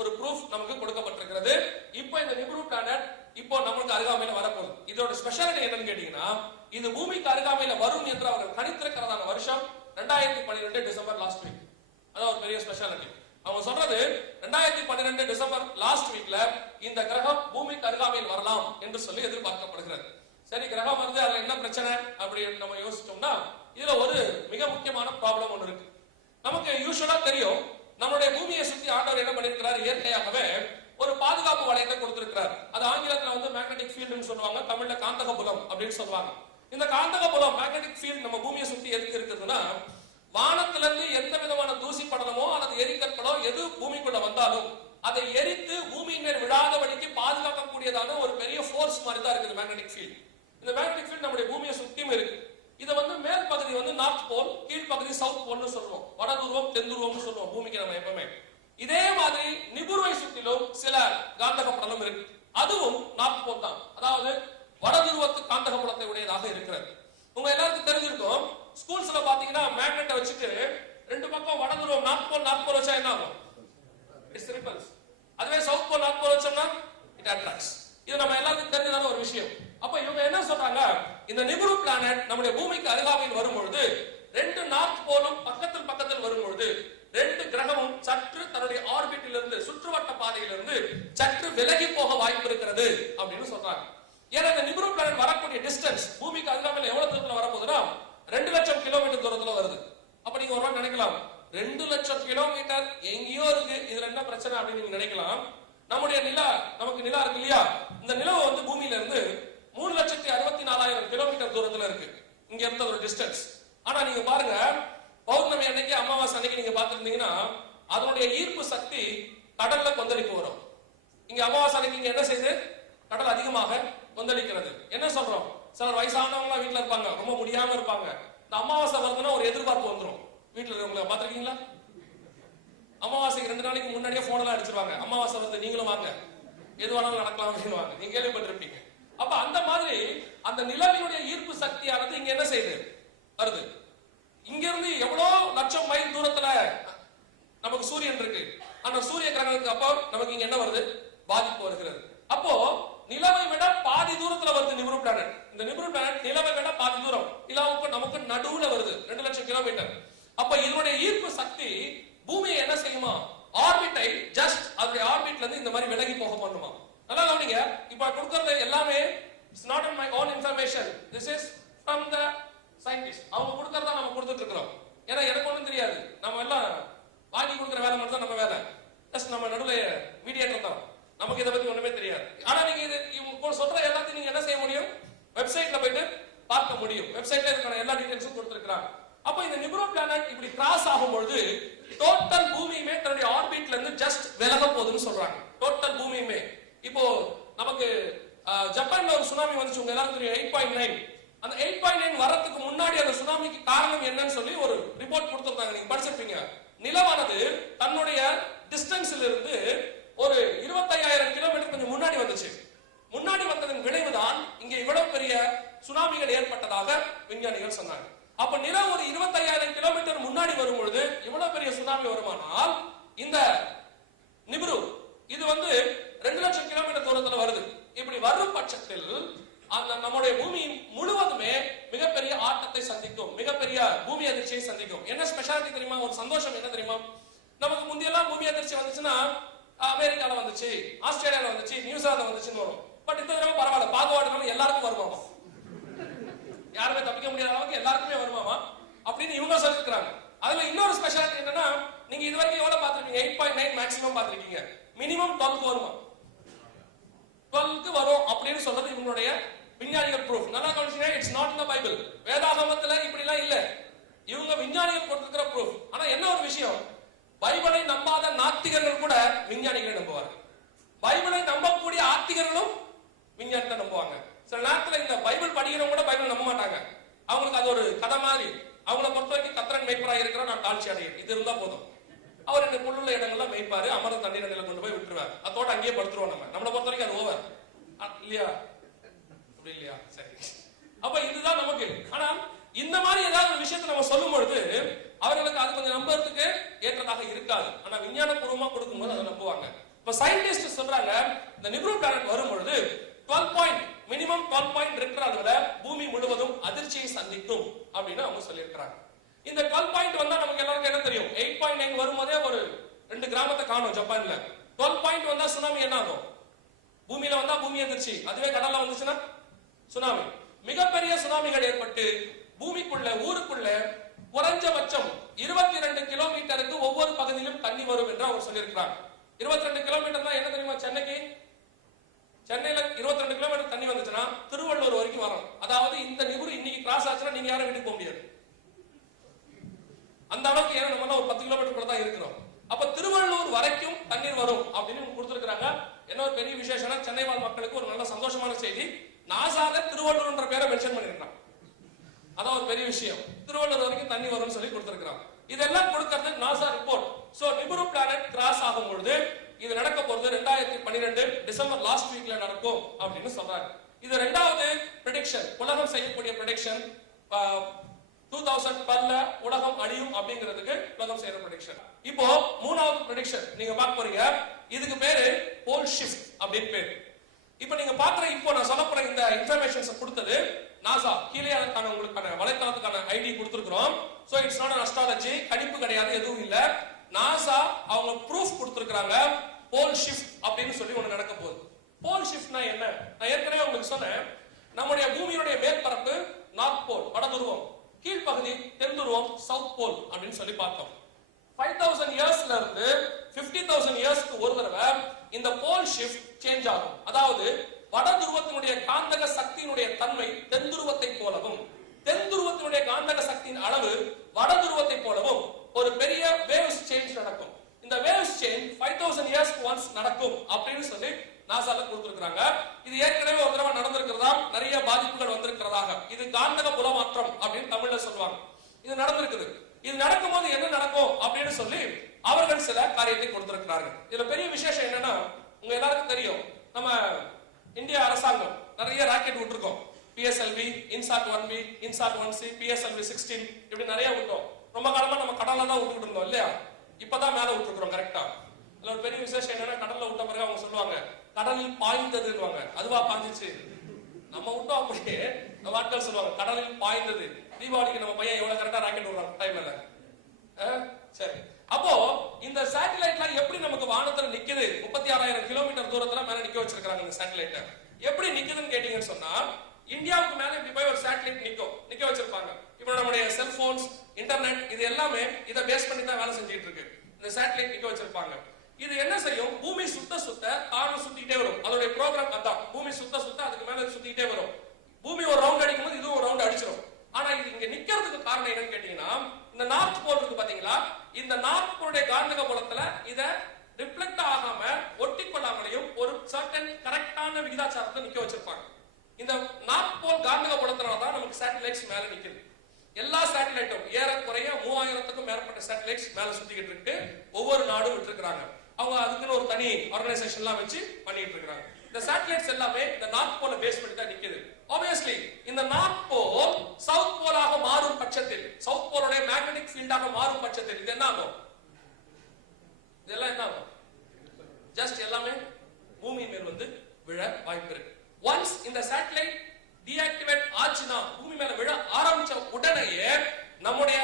ஒரு ப்ரூஃப் நமக்கு கொடுக்கப்பட்டிருக்கிறது. இப்போ இந்த நிபுரு பிளானட் இப்போ நமக்கு அருகாமையில வரப்போகுது. இதோட ஸ்பெஷாலிட்டி என்னன்னு கேட்டீங்கன்னா, இது பூமிக்கு அருகாமையில வரும் என்று அவர்கள் கணித்திருக்கிறதான வருஷம் 2012 டிசம்பர் லாஸ்ட் வீக். அதான் ஒரு பெரிய ஸ்பெஷாலிட்டி. அவங்க சொல்றது 2012 டிசம்பர் லாஸ்ட் வீக்ல இந்த கிரகம் பூமிக்கு அருகாமையில் வரலாம் என்று சொல்லி எதிர்பார்க்கப்படுகிறது. சரி, கிரகம் வருது, அதுல என்ன பிரச்சனை அப்படின்னு நம்ம யோசிச்சோம்னா, இதுல ஒரு மிக முக்கியமான ப்ராப்ளம் ஒன்று இருக்கு. நமக்கு யூசுவலா தெரியும், நம்மளுடைய பூமியை சுத்தி ஆண்டவர் என்ன பண்ணிருக்கிறார், இயற்கையாகவே ஒரு பாதுகாப்பு வளையத்தை கொடுத்திருக்கிறார். அது ஆங்கிலத்துல மேக்னெட்டிக் ஃபீல்ட்னு சொல்லுவாங்க, தமிழ்ல காந்தக புலம் அப்படின்னு சொல்லுவாங்க. இந்த காந்தக புலம், மேக்னெட்டிக் ஃபீல்ட் நம்ம பூமியை சுத்தி எதுக்கு இருக்குதுன்னா, வானத்துல இருந்து எந்த விதமான தூசி படலமோ அல்லது எரிக்கற்களோ எது பூமிக்குள்ள வந்தாலும் அதை எரித்து பூமியின் மேல் விழாதபடிக்கு பாதுகாக்கக்கூடியதான ஒரு பெரிய ஃபோர்ஸ் மாதிரி தான் இருக்குது மேக்னெட்டிக் ஃபீல்ட். இந்த மேக்னெட்டிக் ஃபீல்ட் நம்முடைய பூமியை சுத்தியும் இருக்கு. இதை மேல் பகுதி நார்த் போல், கீழ் பகுதி சவுத் போல்னு சொல்லுவோம், வடதுருவம் தென்துருவம்னு சொல்லுவோம் பூமிக்கு நம்ம எப்பவுமே. இதே மாதிரி நிபுருவை சுற்றிலும் சில காந்தக படலம் இருக்கு, அதுவும் நார்த் போல் தான், அதாவது வடதுருவத்து காந்தக புலத்தை உடையதாக இருக்கிறது. உங்க எல்லாருக்கும் தெரிஞ்சிருக்கும், ஸ்கூல்ஸ்ல பாத்தீங்கன்னா மேக்னெட்டை வச்சுட்டு ரெண்டு பக்கம் வடதுருவம் நார்த் போல் வச்சா என்ன ஆகும், இட்ஸ் ரிப்பல்ஸ். அதுவே சவுத் போல் நார்த் போல் வச்சோம்னா இட் அட்ராக்ட்ஸ். இது நம்ம எல்லாருக்கும் தெரிஞ்சதான ஒரு விஷயம். அப்ப இவங்க என்ன சொல்றாங்க, இந்த நிபுரு பிளானட் நம்முடைய பூமிக்கு அருகாமையில் வரும்பொழுது, ரெண்டு நார்த் போலும் பக்கத்தில் வரும்பொழுது, ரெண்டு கிரகமும் சற்று தன்னுடைய ஆர்பிட்டில் இருந்து, சுற்றுவட்ட பாதையிலிருந்து சற்று விலகி போக வாய்ப்பு இருக்கிறது அப்படின்னு சொல்றாங்க. ஏன்னா இந்த நிபுரு பிளானட் வரக்கூடிய டிஸ்டன்ஸ் பூமிக்கு அருகாமையில் எவ்வளவு தூரத்துல வரப்போகுதுன்னா 2,00,000 கிலோமீட்டர் தூரத்துல வருது. அப்ப நீங்க ஒரு நினைக்கலாம், 2,00,000 கிலோமீட்டர் எங்கேயோ இருக்கு, இதுல என்ன பிரச்சனை அப்படின்னு நீங்க நினைக்கலாம். நம்முடைய நிலா, நமக்கு நிலா இருக்கு இல்லையா, இந்த நிலவு பூமியில இருந்து 3,64,000 கிலோமீட்டர் தூரத்துல இருக்கு, இங்க இருந்த ஒரு டிஸ்டன்ஸ். ஆனா நீங்க பாருங்க, பௌர்ணமி அன்னைக்கு, அமாவாசை அன்னைக்கு நீங்க பாத்துருந்தீங்கன்னா அதனுடைய ஈர்ப்பு சக்தி கடல்ல கொந்தளிப்பு வரும். இங்க அமாவாசை அன்னைக்கு இங்க என்ன செய்யுது, கடல் அதிகமாக கொந்தளிக்கிறது. என்ன சொல்றோம், சிலர் வயசானவங்க வீட்டுல இருப்பாங்க, ரொம்ப முடியாம இருப்பாங்க, இந்த அமாவாசை வருதுன்னா ஒரு எதிர்பார்ப்பு வந்துடும். வீட்டுல இருக்கவங்க பாத்திருக்கீங்களா, அமாவாசைக்கு 2 நாளைக்கு முன்னாடியே போன் எல்லாம் அடிச்சிருவாங்க, அமாவாசை வருது நீங்களும் வாங்க, எது வேணாலும் நடக்கலாம் அப்படின்னு நீங்க கேள்விப்பட்டிருப்பீங்க. அப்ப அந்த மாதிரி அந்த நிலவினுடைய ஈர்ப்பு சக்தியானது இங்க என்ன செய்யுது, வருது. இங்க இருந்து எவ்வளவு லட்சம் மைல் தூரத்துல நமக்கு சூரியன் இருக்கு, ஆனா சூரிய கிரகணத்துக்கு அப்போ நமக்கு இங்க என்ன வருது, பாதிப்பு வருகிறது. அப்போ நிலவை விட பாதி தூரத்துல வருது நிபுரு பிளானட். இந்த நிப்ரு பிளானட் நிலவை விட பாதி தூரம், நிலாவுக்கு நமக்கு நடுவுல வருது, 2 லட்சம் கிலோமீட்டர். அப்ப இதனுடைய ஈர்ப்பு சக்தி பூமியை என்ன செய்யுமா, ஆர்பிட்டை ஜஸ்ட் அதோட ஆர்பிட்ல இருந்து இந்த மாதிரி விலகி போக பண்ணுமா. நல்லா கவனிங்க, இப்ப கொடுக்கறது எல்லாமே it's not in my own information, this is from the scientist. அவங்க கொடுக்கறதா நம்ம கொடுத்துட்டு இருக்கிறோம். ஏன்னா எனக்கு ஒன்றும் தெரியாது, நம்ம எல்லாம் வாங்கி கொடுக்குற வேலை மட்டும் தான் நம்ம வேலை. ஜஸ்ட் நம்ம நடுவில் மீடியேட்டர் தான், நமக்கு இதை பத்தி ஒண்ணுமே தெரியாது. ஆனா நீங்க இது இவங்க சொல்ற எல்லாத்தையும் நீங்க என்ன செய்ய முடியும், வெப்சைட்ல போயிட்டு பார்க்க முடியும். வெப்சைட்ல இதுக்கான எல்லா டீடைல்ஸும் கொடுத்திருக்காங்க. அப்ப இந்த நிப்ரு பிளானட் இப்படி கிராஸ் ஆகும்பொழுது டோட்டல் பூமியுமே தன்னுடைய ஆர்பிட்ல இருந்து ஜஸ்ட் விலக போகுதுன்னு சொல்றாங்க. டோட்டல் பூமியுமே. இப்போ நமக்கு ஜப்பான்ல ஒரு சுனாமி வந்துச்சு, உங்க எல்லாரும் தெரியும், 8.9. அந்த 8.9 வரதுக்கு முன்னாடி அந்த சுனாமிக்கு காரணம் என்னன்னு சொல்லி ஒரு ரிப்போர்ட் கொடுத்திருந்தாங்க, நீங்க படிச்சிருப்பீங்க. நிலவானது தன்னுடைய டிஸ்டன்ஸ்ல இருந்து ஒரு 25,000 கிலோமீட்டர் கொஞ்சம் முன்னாடி வந்துச்சு. முன்னாடி வந்ததன் விளைவுதான் இங்க இவ்வளவு பெரிய சுனாமிகள் ஏற்பட்டதாக விஞ்ஞானிகள் சொன்னாங்க. அப்ப நிலம் ஒரு 25,000 கிலோமீட்டர் முன்னாடி வரும் பொழுது இவ்வளவு பெரிய சுனாமி வருமானால், இந்த நிப்ரு இது 2 லட்சம் கிலோமீட்டர் தூரத்துல வருது. இப்படி வரும் பட்சத்தில் அந்த நம்முடைய பூமி முழுவதுமே மிகப்பெரிய ஆட்டத்தை சந்திக்கும், மிகப்பெரிய பூமி அதிர்ச்சியை சந்திக்கும். என்ன ஸ்பெஷாலிட்டி தெரியுமா, ஒரு சந்தோஷம் என்ன தெரியுமா, நமக்கு முந்தியெல்லாம் பூமி அதிர்ச்சி வந்துச்சுன்னா அமெரிக்கால வந்துச்சு, ஆஸ்திரேலியால வந்துச்சு, நியூசிலாந்து வந்துச்சுன்னு வரும். பட் இந்த தடவை பரவாயில்ல, பாகுபாடுனால எல்லாருக்கும் வருமாமா, யாருமே தப்பிக்க முடியாத அளவுக்கு எல்லாருக்குமே வருமாமா அப்படின்னு இவங்க சொல்லிருக்காங்க. அதுல இன்னொரு ஸ்பெஷாலிட்டி என்னன்னா, நீங்க இது வரைக்கும் எவ்வளவு பாத்திருக்கீங்க, 8.9 மேக்ஸிமம் பாத்திருக்கீங்க, மினிமம் 12 வருமா, 12க்கு வரும் அப்படின்னு சொல்றது இவங்களுடைய விஞ்ஞானிகள் ப்ரூஃப். நல்லா கவனிச்சீங்க, it's not in the Bible. வேதாகமத்துல இப்படி எல்லாம் இல்ல, இவங்க விஞ்ஞானிகள் கொடுத்திருக்கிற ப்ரூஃப். ஆனா என்ன ஒரு விஷயம், பைபிளை நம்பாத நாத்திகர்கள் கூட விஞ்ஞானிகளை நம்புவார்கள், பைபிளை நம்பக்கூடிய ஆத்திகர்களும் விஞ்ஞானத்தை நம்புவாங்க. சில நேரத்துல இந்த பைபிள் படிக்கிறவங்க கூட பைபிள் நம்ப மாட்டாங்க, அவங்களுக்கு அது ஒரு கதை மாதிரி. அவங்கள பொறுத்த வரைக்கும் கத்திரன் மேய்ப்பராக இருக்கிற நான் தாழ்ச்சி அடையும், இது இருந்தா போதும். அவர் இந்த புல்லுள்ள இடங்கள்ல மேய்ப்பாரு, அமர தண்ணீர் நிலையில கொண்டு போய் விட்டுருவார், அதோட அங்கேயே படுத்துருவோம். நம்மளை பொறுத்த வரைக்கும் அது ஓவர் இல்லையா, அப்படி இல்லையா, சரி. அப்ப இதுதான் நமக்கு. ஆனா இந்த மாதிரி ஏதாவது ஒரு விஷயத்தை நம்ம சொல்லும் பொழுது அவர்களுக்கு அது கொஞ்சம் நம்புறதுக்கு ஏற்றதாக இருக்காது. ஆனா விஞ்ஞான பூர்வமா கொடுக்கும்போது அதை நம்புவாங்க. இப்ப சயின்டிஸ்ட் சொல்றாங்க, இந்த நிப்ரு பிளானட் வரும் பொழுது 12 பாயிண்ட் மினிமம் 12 பாயிண்ட் ரிக்டர் அளவுல பூமி முழுவதும் அதிர்ச்சியை சந்திக்கும் அப்படின்னு அவங்க சொல்லியிருக்கிறாங்க. இந்த 12 பாயிண்ட் வந்தா நமக்கு எல்லாருக்கும் என்ன தெரியும், 8.9 வரும்போதே ஒரு 2 கிராமத்தை காணும் ஜப்பான்ல. 12 பாயிண்ட் வந்தா சுனாமி என்ன ஆகும், பூமியில வந்தா பூமி அதிர்ச்சி, அதுவே கடல்ல வந்துச்சுன்னா சுனாமி. மிகப்பெரிய சுனாமிகள் ஏற்பட்டு பூமிக்குள்ள ஊருக்குள்ள குறைஞ்சபட்சம் 22 கிலோமீட்டருக்கு ஒவ்வொரு பகுதியிலும் தண்ணி வரும் என்று அவர் சொல்லியிருக்கிறார். 22 கிலோமீட்டர் தான் என்ன தெரியுமா, சென்னையில 22 கிலோமீட்டர் தண்ணி வந்துச்சுன்னா திருவள்ளூர் வரைக்கும் வரும். அதாவது இந்த நிப்ரு இன்னைக்கு கிராஸ் ஆச்சுன்னா நீங்க யாரும் வீட்டுக்கு போக முடியாது, அந்த அளவுக்கு. ஏன்னா நம்ம ஒரு 10 கிலோமீட்டர் தான் இருக்கிறோம். அப்ப திருவள்ளூர் வரைக்கும் தண்ணீர் வரும் அப்படின்னு கொடுத்திருக்காங்க. என்ன ஒரு பெரிய விசேஷம், சென்னை வாழ் மக்களுக்கு ஒரு நல்ல சந்தோஷமான செய்தி, நாசால திருவள்ளூர்ன்ற பேரை மென்ஷன் பண்ணிருக்காங்க. அதான் ஒரு பெரிய விஷயம், திருவள்ளூர் வரைக்கும் தண்ணி வரும்னு சொல்லி கொடுத்திருக்காங்க. இதெல்லாம் கொடுக்கிறது NASA report. So Nibiru planet cross ஆகும் பொழுது இது நடக்க போறது 2012 டிசம்பர் லாஸ்ட் வீக்ல நடக்கும் அப்படின்னு சொல்றாங்க. இது இரண்டாவது பிரெடிக்ஷன், உலகம் செய்யக்கூடிய பிரெடிக்ஷன். 2012 உலகம் அழியும் அப்படிங்கிறதுக்கு உலகம் செய்யற பிரெடிக்ஷன். இப்போ மூணாவது பிரெடிக்ஷன் நீங்க பார்க்க போறீங்க, இதுக்கு பேரு போல் ஷிஃப்ட் அப்படின்னு பேரு. இப்போ நீங்க பாக்குற, இப்போ நான் சொல்ல போற இந்த இன்ஃபர்மேஷன்ஸ் கொடுத்தது நாசா. கீழே உங்களுக்கான வலைத்தளத்துக்கான ஐடி கொடுத்திருக்கிறோம். So it's not an astrology, கணிப்பு கிடையாது, எதுவும் இல்ல. நாசா அவங்க ப்ரூஃப் கொடுத்திருக்காங்க, போல் ஷிஃப்ட் அப்படின்னு சொல்லி ஒண்ணு நடக்க போகுது. போல் ஷிஃப்ட்னா என்ன, நான் ஏற்கனவே உங்களுக்கு சொன்னேன். நம்முடைய பூமியுடைய மேற்பரப்பு நார்த் போல் வட துருவம், கீழ்ப்பகுதி தென் துருவம் சவுத் போல் அப்படின்னு சொல்லி பார்த்தோம். 5000 இயர்ஸ்ல இருந்து 50,000 இயர்ஸ்க்கு ஒரு தடவை இந்த போல் ஷிஃப்ட் சேஞ்ச் ஆகும். அதாவது வட துருவத்தினுடைய காந்தக சக்தியினுடைய தன்மை தென் துருவத்தை போலவும், தென் துருவத்தினுடைய காந்தக சக்தியின் அளவு வட துருவத்தை போலவும் ஒரு பெரிய வேவ்ஸ் சேஞ்ச் நடக்கும். இந்த வேவ்ஸ் சேஞ்ச் 5000 இயர்ஸ்க்கு ஒன்ஸ் நடக்கும் அப்படின்னு சொல்லி நாசால கொடுத்திருக்காங்க. இது ஏற்கனவே ஒரு தடவை நடந்திருக்கிறதா, நிறைய பாதிப்புகள் வந்திருக்கிறதாக. இது காந்தக புலமாற்றம் அப்படின்னு தமிழ்ல சொல்லுவாங்க. இது நடந்திருக்குது. இது நடக்கும்போது என்ன நடக்கும் அப்படின்னு சொல்லி அவர்கள் சில காரியத்தை கொடுத்திருக்கிறார்கள். இதுல பெரிய விசேஷம் என்னன்னா, உங்க எல்லாருக்கும் தெரியும், நம்ம இந்திய அரசாங்கம் நிறைய ராக்கெட் விட்டுருக்கோம். PSLV, INSAT 1B, INSAT 1C, PSLV 16 இப்படி நிறைய விட்டோம். ரொம்ப காலமா நம்ம கடல்ல தான் விட்டுக்கிட்டு இருந்தோம் இல்லையா, இப்பதான் மேல விட்டுருக்கோம். கரெக்டா? அதுல ஒரு பெரிய விசேஷம் என்னன்னா, கடல்ல விட்ட பிறகு அவங்க சொல்லுவாங்க கடலில் பாய்ந்ததுன்னு. அதுவா பாஞ்சிச்சு? நம்ம விட்டோம் அப்படியே நம்ம ஆட்கள் சொல்லுவாங்க கடலில் பாய்ந்தது. தீபாவளிக்கு நம்ம பையன் எவ்வளவு கரெக்டா ராக்கெட் விடுறான் டைம்ல. சரி, அப்போ இந்த சேட்டலைட்லாம் எப்படி நமக்கு வானத்துல நிக்குது? 36,000 கிலோமீட்டர் தூரத்துல மேல நிக்க வச்சிருக்காங்க இந்த சேட்டலைட். எப்படி நிக்குதுன்னு கேட்டீங்கன்னு சொன்னா, இந்தியாவுக்கு மேல இப்படி போய் ஒரு சேட்டலைட் நிக்க வச்சிருப்பாங்க. இப்போ நம்முடைய செல்போன்ஸ், இன்டர்நெட் இது எல்லாமே இதை பேஸ் பண்ணி தான் வேலை செஞ்சுட்டு இருக்கு. இந்த சேட்டலைட் நிக்க வச்சிருப்பாங்க. இது என்ன செய்யும்? பூமி சுத்த சுத்த தானும் சுத்திட்டே வரும். அதோட ப்ரோக்ராம் அதான். பூமி சுத்த சுத்த அதுக்கு மேல சுத்திட்டே வரும். பூமி ஒரு ரவுண்ட் அடிக்கும் போது இதுவும் ஒரு ரவுண்ட் அடிச்சிடும். ஆனா இது இங்க நிக்கிறதுக்கு காரணம் என்னன்னு கேட்டீங்கன்னா, இந்த நார்த் போல் இருக்கு பாத்தீங்களா, இந்த நார்த் போலுடைய காந்தக புலத்துல இத ரிஃப்ளெக்ட் ஆகாம ஒட்டி கொள்ளாமலையும் ஒரு சர்டன் கரெக்டான விகிதாச்சாரத்துல நிக்க வச்சிருப்பாங்க. இந்த நார்த் போல் காந்தக புலத்தினால தான் நமக்கு சேட்டலைட்ஸ் மேல நிக்குது. எல்லா சேட்டலைட்டும் ஏறக்குறைய 3000க்கும் மேற்பட்ட சேட்டலைட்ஸ் மேல சுத்திக்கிட்டு இருக்கு. ஒவ்வொரு நாடும் விட்டுருக்காங்க. அவங்க அதுக்குன்னு ஒரு தனி ஆர்கனைசேஷன்லாம் வச்சு பண்ணிட்டு இருக்காங்க. இந்த சேட்டலைட்ஸ் எல்லாமே இந்த நார்த் போல பேஸ் பண்ணி தான் நிக்குது. ஆப்வியஸ்லி இந்த நார்த் போல் சவுத் போலாக மாறும் பட்சத்தில், சவுத் போலோட மேக்னெட்டிக் ஃபீல்டாக மாறும் பட்சத்தில் இது என்ன ஆகும்? இதெல்லாம் என்ன ஆகும்? ஜஸ்ட் எல்லாமே பூமி மேல் வந்து விழ வாய்ப்பு இருக்கு. ஒன்ஸ் இந்த சேட்டலைட் டீஆக்டிவேட் ஆச்சுனா, பூமி மேல விழ ஆரம்பிச்ச உடனேயே நம்முடைய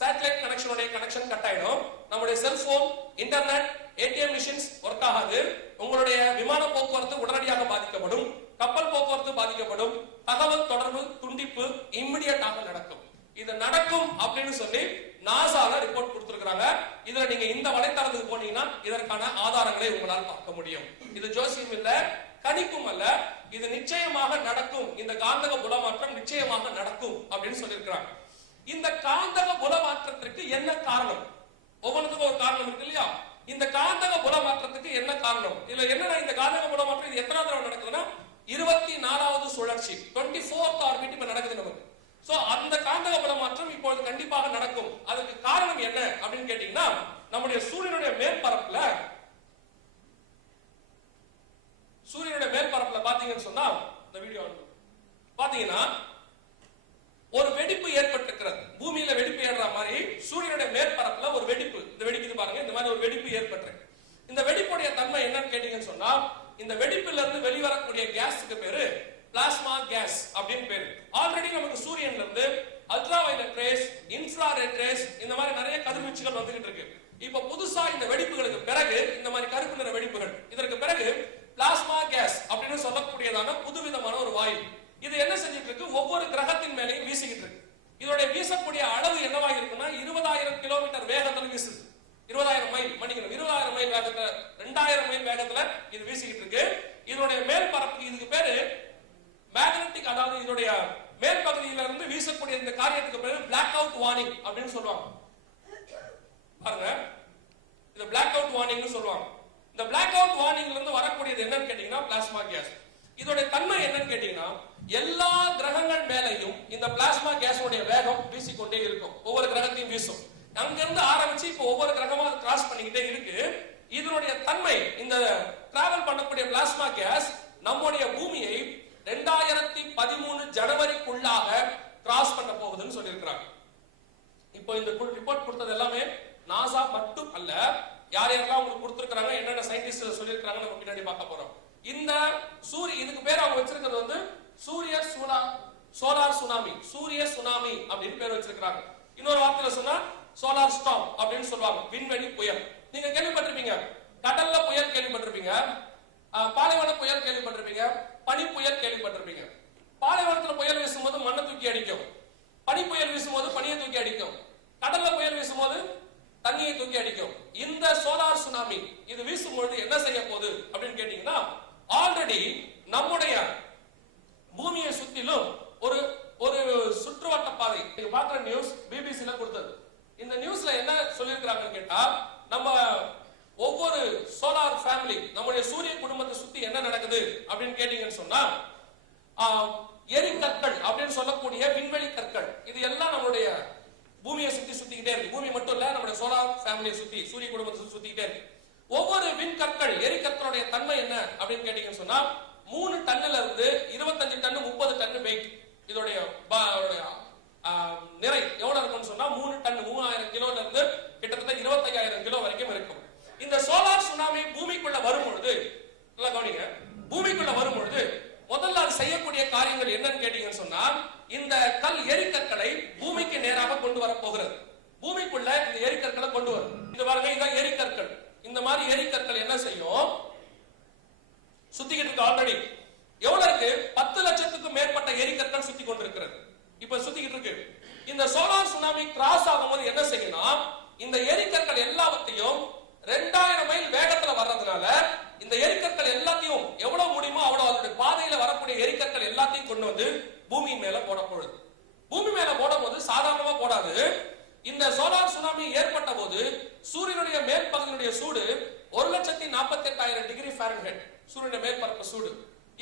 சேட்டலைட் கனெக்ஷன் கட் ஆயிடும். நம்முடைய cellphone, internet, ATM machines work ஆகாது. உங்களுடைய விமான போக்குவரத்து உடனடியாக பாதிக்கப்படும். கப்பல் போக்குவரத்து பாதிக்கப்படும். தகவல் தொடர்பு துண்டிப்பு இம்மிடியட்டாக நடக்கும். இது நடக்கும் அப்படின்னு சொல்லி நாசால ரிப்போர்ட் கொடுத்திருக்காங்க. இதுல நீங்க இந்த வலைத்தளத்துக்கு போனீங்கன்னா இதற்கான ஆதாரங்களை உங்களால் பார்க்க முடியும். இது ஜோசியம் இல்ல, கணிப்பும் அல்ல, இது நிச்சயமாக நடக்கும். இந்த காந்தக புல மாற்றம் நிச்சயமாக நடக்கும் அப்படின்னு சொல்லியிருக்கிறாங்க. இந்த காந்தக புல மாற்றத்திற்கு என்ன காரணம்? ஒவ்வொன்றுக்கும் ஒரு காரணம் இருக்கு இல்லையா? இந்த காந்தக புல மாற்றத்துக்கு என்ன காரணம்? இதுல என்னன்னா, இந்த காந்தக புல மாற்றம் இது எத்தனை தடவை நடக்குதுன்னா 24வது சுழற்சி, 24th ஆர்பிட் இப்ப நடக்குது நமக்கு. சோ அந்த காந்தக புல மாற்றம் இப்பொழுது கண்டிப்பாக நடக்கும். அதுக்கு காரணம் என்ன அப்படின்னு கேட்டீங்கன்னா, நம்முடைய சூரியனுடைய மேற்பரப்புல பாத்தீங்கன்னு சொன்னா, இந்த வீடியோ பாத்தீங்கன்னா ஒரு வெடிப்பு ஏற்பட்டிருக்கிறது. பூமியில வெடிப்பு ஏறுற மாதிரி சூரியனுடைய மேற்பரப்புல ஒரு வெடிப்பு, இந்த வெடிக்குது பாருங்க, இந்த மாதிரி ஒரு வெடிப்பு ஏற்பட்டிருக்கு. இந்த வெடிப்புடைய தன்மை என்னன்னு கேட்டீங்கன்னு சொன்னா, இந்த வெடிப்புல இருந்து வெளிவரக்கூடிய கேஸுக்கு பேரு பிளாஸ்மா கேஸ் அப்படின்னு பேரு. ஆல்ரெடி நமக்கு சூரியன்ல இருந்து ultra violet race, infrared race, இந்த மாதிரி நிறைய கதிர்வீச்சுகள் வந்துகிட்டு இருக்கு. இப்ப புதுசா இந்த வெடிப்புகளுக்கு பிறகு, இந்த மாதிரி கருப்பு நிற வெடிப்புகள், இதற்கு பிறகு பிளாஸ்மா கேஸ் அப்படின்னு சொல்லக்கூடியதான புதுவிதமான ஒரு வாயு. இது என்ன செஞ்சிட்டு இருக்கு? ஒவ்வொரு கிரகத்தின் மேலையும் வீசிக்கிட்டு இருக்கு. இதோட வீசக்கூடிய அளவு என்னவா இருக்குன்னா 20,000 கிலோமீட்டர் வேகத்துல வீசுது. 20,000 மைல், மன்னிக்கணும், 20,000 மைல் வேகத்துல, 2,000 மைல் வேகத்துல இது வீசிக்கிட்டு இருக்கு. இதோட மேல் பரப்பு, இதுக்கு பேரு மேக்னெட்டிக், அதாவது இதோடைய மேல் பகுதியில இருந்து வீசக்கூடிய இந்த காரியத்துக்கு பேரு பிளாக் அவுட் வார்னிங் அப்படின்னு சொல்லுவாங்க. பாருங்க, இது பிளாக் அவுட் வார்னிங்னு சொல்லுவாங்க. இந்த பிளாக் அவுட் வார்னிங்ல இருந்து வரக்கூடியது என்னன்னு கேட்டீங்கன்னா பிளாஸ்மா கேஸ். இதோட தன்மை என்னன்னு கேட்டீங்கன்னா, எல்லா கிரகங்கள் மேலையும் இந்த பிளாஸ்மா கேஸோட வேகம் வீசிக்கொண்டே இருக்கும். ஒவ்வொரு கிரகத்தையும் வீசும். அங்கிருந்து ஆரம்பிச்சு இப்போ ஒவ்வொரு கிரகமா கிராஸ் பண்ணிக்கிட்டே இருக்கு. இதனுடைய தன்மை, இந்த டிராவல் பண்ணக்கூடிய பிளாஸ்மா கேஸ் நம்முடைய பூமியை 2013 ஜனவரிக்குள்ளாக கிராஸ் பண்ண போகுதுன்னு சொல்லியிருக்கிறாங்க. இப்போ இந்த ரிப்போர்ட் கொடுத்தது எல்லாமே நாசா மட்டும் அல்ல, யார் யாரெல்லாம் உங்களுக்கு கொடுத்திருக்காங்க, என்னென்ன சயின்டிஸ்ட் சொல்லியிருக்காங்க நம்ம பின்னாடி பார்க்க போறோம். இந்த இதுக்கு பேர் அவங்க வச்சிருக்கிறது வந்து சோலார் சுனாமி, சூரிய சுனாமி அப்படின்னு பேர் வச்சிருக்காங்க. இன்னொரு வார்த்தையில சொன்னா சோலார் ஸ்டார்ம் அப்படின்னு சொல்லுவாங்க, விண்வெளி புயல். நீங்க கேள்விப்பட்டிருப்பீங்க, கடல்ல புயல் கேள்விப்பட்டிருப்பீங்க, பாலைவன புயல் கேள்விப்பட்டிருப்பீங்க, பனி புயல் கேள்விப்பட்டிருப்பீங்க. பாலைவனத்துல புயல் வீசும்போது மண்ணை தூக்கி அடிக்கும், பனி புயல் வீசும்போது பனியை தூக்கி அடிக்கும், கடல்ல புயல் வீசும்போது தண்ணியை தூக்கி அடிக்கும். இந்த சோலார் சுனாமி இது வீசும்போது என்ன செய்ய போகுது அப்படின்னு கேட்டீங்கன்னா, ஆல்ரெடி நம்முடைய பூமியை சுற்றிலும் ஒரு ஒரு சுற்றுவட்ட பாதை, நீங்க பாக்குற நியூஸ் பிபிசில கொடுத்தது. இந்த நியூஸ்ல என்ன சொல்லியிருக்கிறாங்கன்னு கேட்டா, நம்ம ஒவ்வொரு சோலார் ஃபேமிலி, நம்முடைய சூரிய குடும்பத்தை சுத்தி என்ன நடக்குது அப்படின்னு கேட்டீங்கன்னு சொன்னா, எரிக்கற்கள் அப்படின்னு சொல்லக்கூடிய விண்வெளி கற்கள், இது எல்லாம் நம்மளுடைய பூமியை சுத்திக்கிட்டே இருக்கு. பூமி மட்டும் இல்ல, நம்முடைய சோலார் ஃபேமிலியை சுத்தி, சூரிய குடும்பத்தை சுத்திக்கிட்டே இருக்கு. ஒவ்வொரு விண்கற்கள், எரிக்கற்களுடைய தன்மை என்ன அப்படின்னு கேட்டீங்கன்னு சொன்னா, 3 டன்னுல இருந்து 25 டன் 30 டன் வெயிட். இதோடைய நிறை எவ்வளவு இருக்கும்னு சொன்னா 3 டன் 3000 கிலோல இருந்து கிட்டத்தட்ட 25,000 கிலோ வரைக்கும் இருக்கும். இந்த சோலார் சுனாமி பூமிக்குள்ள வரும்பொழுது, நல்லா கவனிங்க, பூமிக்குள்ள வரும்பொழுது முதல்ல அது செய்யக்கூடிய காரியங்கள் எரிக்கற்களை கொண்டு வரும். இது பாருங்க, இதான் எரிக்கற்கள். இந்த மாதிரி எரிக்கற்கள் என்ன செய்யும், சுத்திக்கிட்டு இருக்கு. ஆல்ரெடி எவ்வளவு இருக்கு, 10 லட்சத்துக்கும் மேற்பட்ட எரிக்கற்கள் சுத்தி கொண்டிருக்கிறது. இப்ப சுத்திக்கிட்டு இருக்கு. இந்த சோலார் சுனாமி கிராஸ் ஆகும்போது என்ன செய்யணும், இந்த எரிக்கற்கள் எல்லாத்தையும் 2000 மைல் வேகத்துல வர்றதுனால இந்த எரிக்கற்கள் எல்லாத்தையும் எவ்வளவு முடியுமோ அவ்வளவு அதோட பாதையில வரக்கூடிய எரிக்கற்கள் எல்லாத்தையும் கொண்டு வந்து பூமி மேல போடப்படுது. பூமி மேல போடும்போது சாதாரணமா போடாது. இந்த சோலார் சுனாமி ஏற்பட்ட போது சூரியனுடைய மேல் பகுதியினுடைய சூடு 1,48,000 டிகிரி ஃபாரன்ஹைட் சூரியனுடைய மேற்பரப்பு சூடு.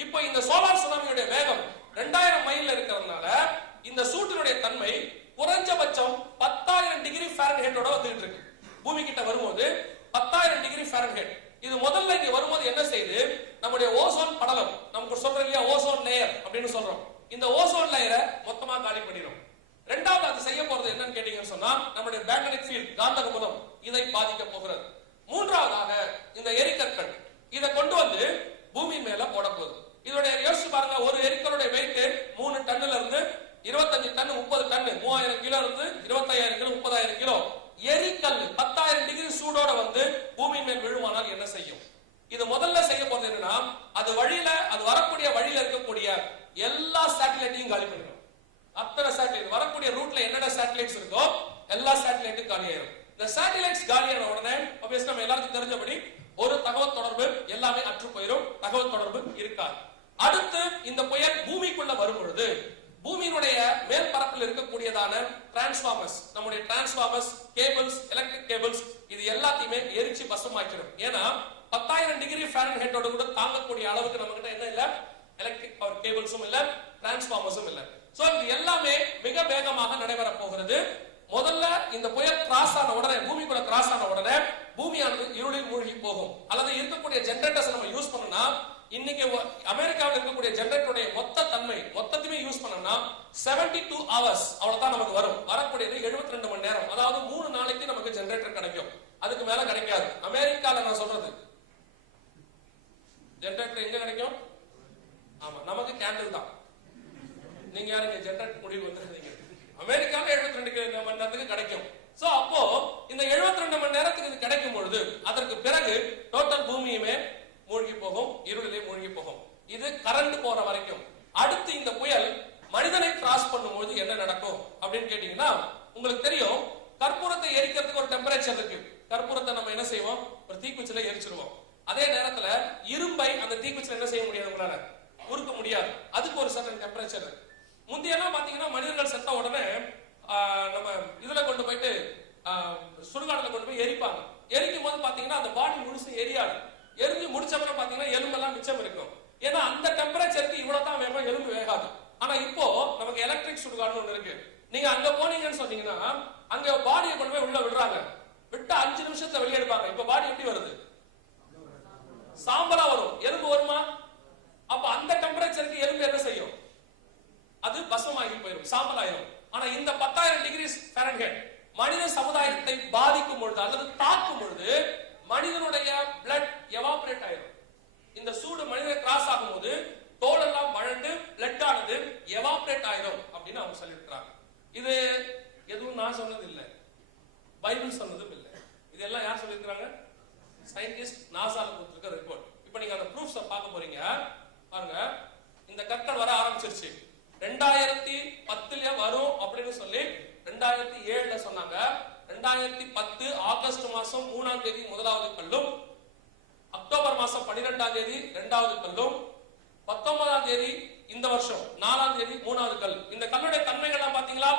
இப்போ இந்த சோலார் சுனாமியுடைய வேகம் 2000 மைல்ல இருக்கிறதுனால இந்த சூட்டினுடைய தன்மை குறைஞ்சபட்சம் 10,000 டிகிரி ஃபாரன்ஹைட்டோட வந்துட்டு இருக்கு. பூமி கிட்ட வரும்போது 10,000 டிகிரி ஃபாரன்ஹைட். இது முதல்ல இங்க வரும்போது என்ன செய்யுது, நம்முடைய ஓசோன் படலம், நமக்கு சொல்றோம் இல்லையா ஓசோன் லேயர் அப்படின்னு சொல்றோம், இந்த ஓசோன் லேயரை மொத்தமா காலி பண்ணிடும். இரண்டாவது அது செய்ய போறது என்னன்னு கேட்டீங்கன்னு சொன்னா நம்முடைய மேக்னெட்டிக் ஃபீல்ட், காந்தக புலம், இதை பாதிக்க போகிறது. மூன்றாவதாக இந்த எரிக்கற்கள் இதை கொண்டு வந்து பூமி மேல போட போகுது. இதோட யோசிச்சு பாருங்க, ஒரு எரிக்கலுடைய வெயிட் 3 டன்னுல இருந்து 25 டன், 30 டன், 3000 கிலோ இருந்து 25,000 கிலோ, 30,000 கிலோ எரிக்கல் 10,000 டிகிரி சூடோட வந்து பூமி மேல் விழுமானால் என்ன செய்யும்? இது முதல்ல செய்ய போறது என்னன்னா, அது வழியில, அது வரக்கூடிய வழியில இருக்கக்கூடிய எல்லா சேட்டலைட்டையும் காலி பண்ணிடும். அத்தனை சேட்டலைட் வரக்கூடிய ரூட்ல என்னென்ன சேட்டலைட்ஸ் இருக்கோ எல்லா சேட்டலைட்டும் காலியாயிரும். இந்த சேட்டலைட்ஸ் காலியான உடனே obviously நம்ம எல்லாருக்கும் தெரிஞ்சபடி ஒரு தகவல் தொடர்பு எல்லாமே அற்று போயிடும், தகவல் தொடர்பு இருக்காது. அடுத்து இந்த புயல் பூமிக்குள்ள வரும் பொழுது பூமியினுடைய மேற்பரப்பில் இருக்கக்கூடியதான டிரான்ஸ்ஃபார்மர்ஸ், நம்முடைய டிரான்ஸ்ஃபார்மர்ஸ், கேபிள்ஸ், எலக்ட்ரிக் கேபிள்ஸ், இது எல்லாத்தையுமே எரிச்சு பசுமாக்கிடும். ஏன்னா 10,000 டிகிரி ஃபாரன்ஹைட்டோட கூட தாங்கக்கூடிய அளவுக்கு நம்ம கிட்ட என்ன இல்ல, எலக்ட்ரிக் பவர் கேபிள்ஸும் இல்ல, டிரான்ஸ்ஃபார்மர்ஸும் இல்ல. சோ இது எல்லாமே மிக வேகமாக நடைபெற போகிறது. முதல்ல இந்த புயல் கிராஸ் ஆன உடனே, பூமிக்குள்ள கிராஸ் ஆன உடனே பூமியானது இருளில் மூழ்கி போகும். அல்லது இருக்கக்கூடிய ஜெனரேட்டர்ஸ் நம்ம யூஸ் பண்ணோம்னா, இன்னைக்கு அமெரிக்காவில் இருக்கக்கூடிய ஜெனரேட்டருடைய மொத்த தன்மை மொத்தத்தையுமே யூஸ் பண்ணோம்னா 72 hours அவ்வளவுதான் நமக்கு வரும். வரக்கூடியது 72 மணி நேரம். அதாவது 3 நாளைக்கு நமக்கு ஜெனரேட்டர் கிடைக்கும், அதுக்கு மேல கிடைக்காது. அமெரிக்கால நான் சொல்றது ஜெனரேட்டர் எங்க கிடைக்கும்? ஆமா, நமக்கு கேண்டில் தான். நீங்க யாருங்க ஜெனரேட்டர் முடிவு வந்துருந்தீங்க? அமெரிக்கால 72 மணி நேரத்துக்கு கிடைக்கும். சோ அப்போ இந்த 72 மணி நேரத்துக்கு இது கிடைக்கும் பொழுது அதற்கு பிறகு டோட்டல் பூமியுமே மூழ்கி போகும், இருளிலே மூழ்கி போகும். இது கரண்ட் போற வரைக்கும். அடுத்து இந்த புயல் மனிதனை கிராஸ் பண்ணும்போது என்ன நடக்கும் அப்படின்னு கேட்டீங்கன்னா, உங்களுக்கு தெரியும் கற்பூரத்தை எரிக்கிறதுக்கு ஒரு டெம்பரேச்சர் இருக்கு. கற்பூரத்தை நம்ம என்ன செய்வோம், ஒரு தீக்குச்சில எரிச்சிருவோம். அதே நேரத்துல இரும்பை அந்த தீக்குச்சில என்ன செய்ய முடியாது, உங்களால உருக்க முடியாது. அதுக்கு ஒரு சர்டன் டெம்பரேச்சர் இருக்கு. முந்தையெல்லாம் பாத்தீங்கன்னா மனிதர்கள் செத்த உடனே நம்ம இதுல கொண்டு போயிட்டு சுடுகாடுல கொண்டு போய் எரிப்பாங்க. எரிக்கும் போது பாத்தீங்கன்னா அந்த பாடி முழுசு எரியாது. எரிஞ்சு முடிச்சப்பறம் பாத்தீங்கன்னா எலும்பெல்லாம் மிச்சம் இருக்கும். ஏன்னா அந்த டெம்பரேச்சருக்கு இவ்வளவுதான் வேகம், எலும்பு வேகாது. ஆனா இப்போ நமக்கு எலக்ட்ரிக் சுடுகாடுன்னு ஒண்ணு இருக்கு. நீங்க அங்க போனீங்கன்னு சொன்னீங்கன்னா அங்க பாடியை கொண்டு போய் உள்ள விடுறாங்க. விட்டு 5 நிமிஷத்துல வெளியே எடுப்பாங்க. இப்ப பாடி எப்படி வருது? சாம்பலா வரும். எலும்பு வருமா? அப்ப அந்த டெம்பரேச்சருக்கு எலும்பு என்ன செய்யும்? அது பஸ்மமாகி போயிடும், சாம்பலாயிரும். ஆனா இந்த 10,000 டிகிரி ஃபாரன்ஹைட் மனித சமுதாயத்தை பாதிக்கும் பொழுது அல்லது தாக்கும் பொழுது மனிதனுடைய பிளட் எவாபரேட் ஆயிடும். இந்த சூடு மனிதனை கிராஸ் ஆகும்போது தோலெல்லாம் வழண்டு பிளட் ஆனது எவாபரேட் ஆயிடும் அப்படின்னு அவங்க சொல்லியிருக்கிறாங்க. இது எதுவும் நான் சொன்னது இல்லை, பைபிள் சொன்னதும் இல்லை. இதெல்லாம் யார் சொல்லியிருக்கிறாங்க? சயின்டிஸ்ட், நாசால கொடுத்திருக்க ரிப்போர்ட். இப்ப நீங்க அந்த ப்ரூஃப்ஸை பார்க்க போறீங்க. பாருங்க, இந்த கற்கள் வர ஆரம்பிச்சிருச்சு. 2010 வரும் அப்படின்னு சொல்லி 2007 சொன்னாங்க. 2010 ஆகஸ்ட் மாசம் 3ஆம் தேதி முதலாவது கல்லும், அக்டோபர் மாசம் 12ஆம் தேதி இரண்டாவது கல்லும், 19ஆம் தேதி இந்த வருஷம் 4ஆம் தேதி மூணாவது கல். இந்த கல்லுடைய தன்மைகள் பாத்தீங்களா?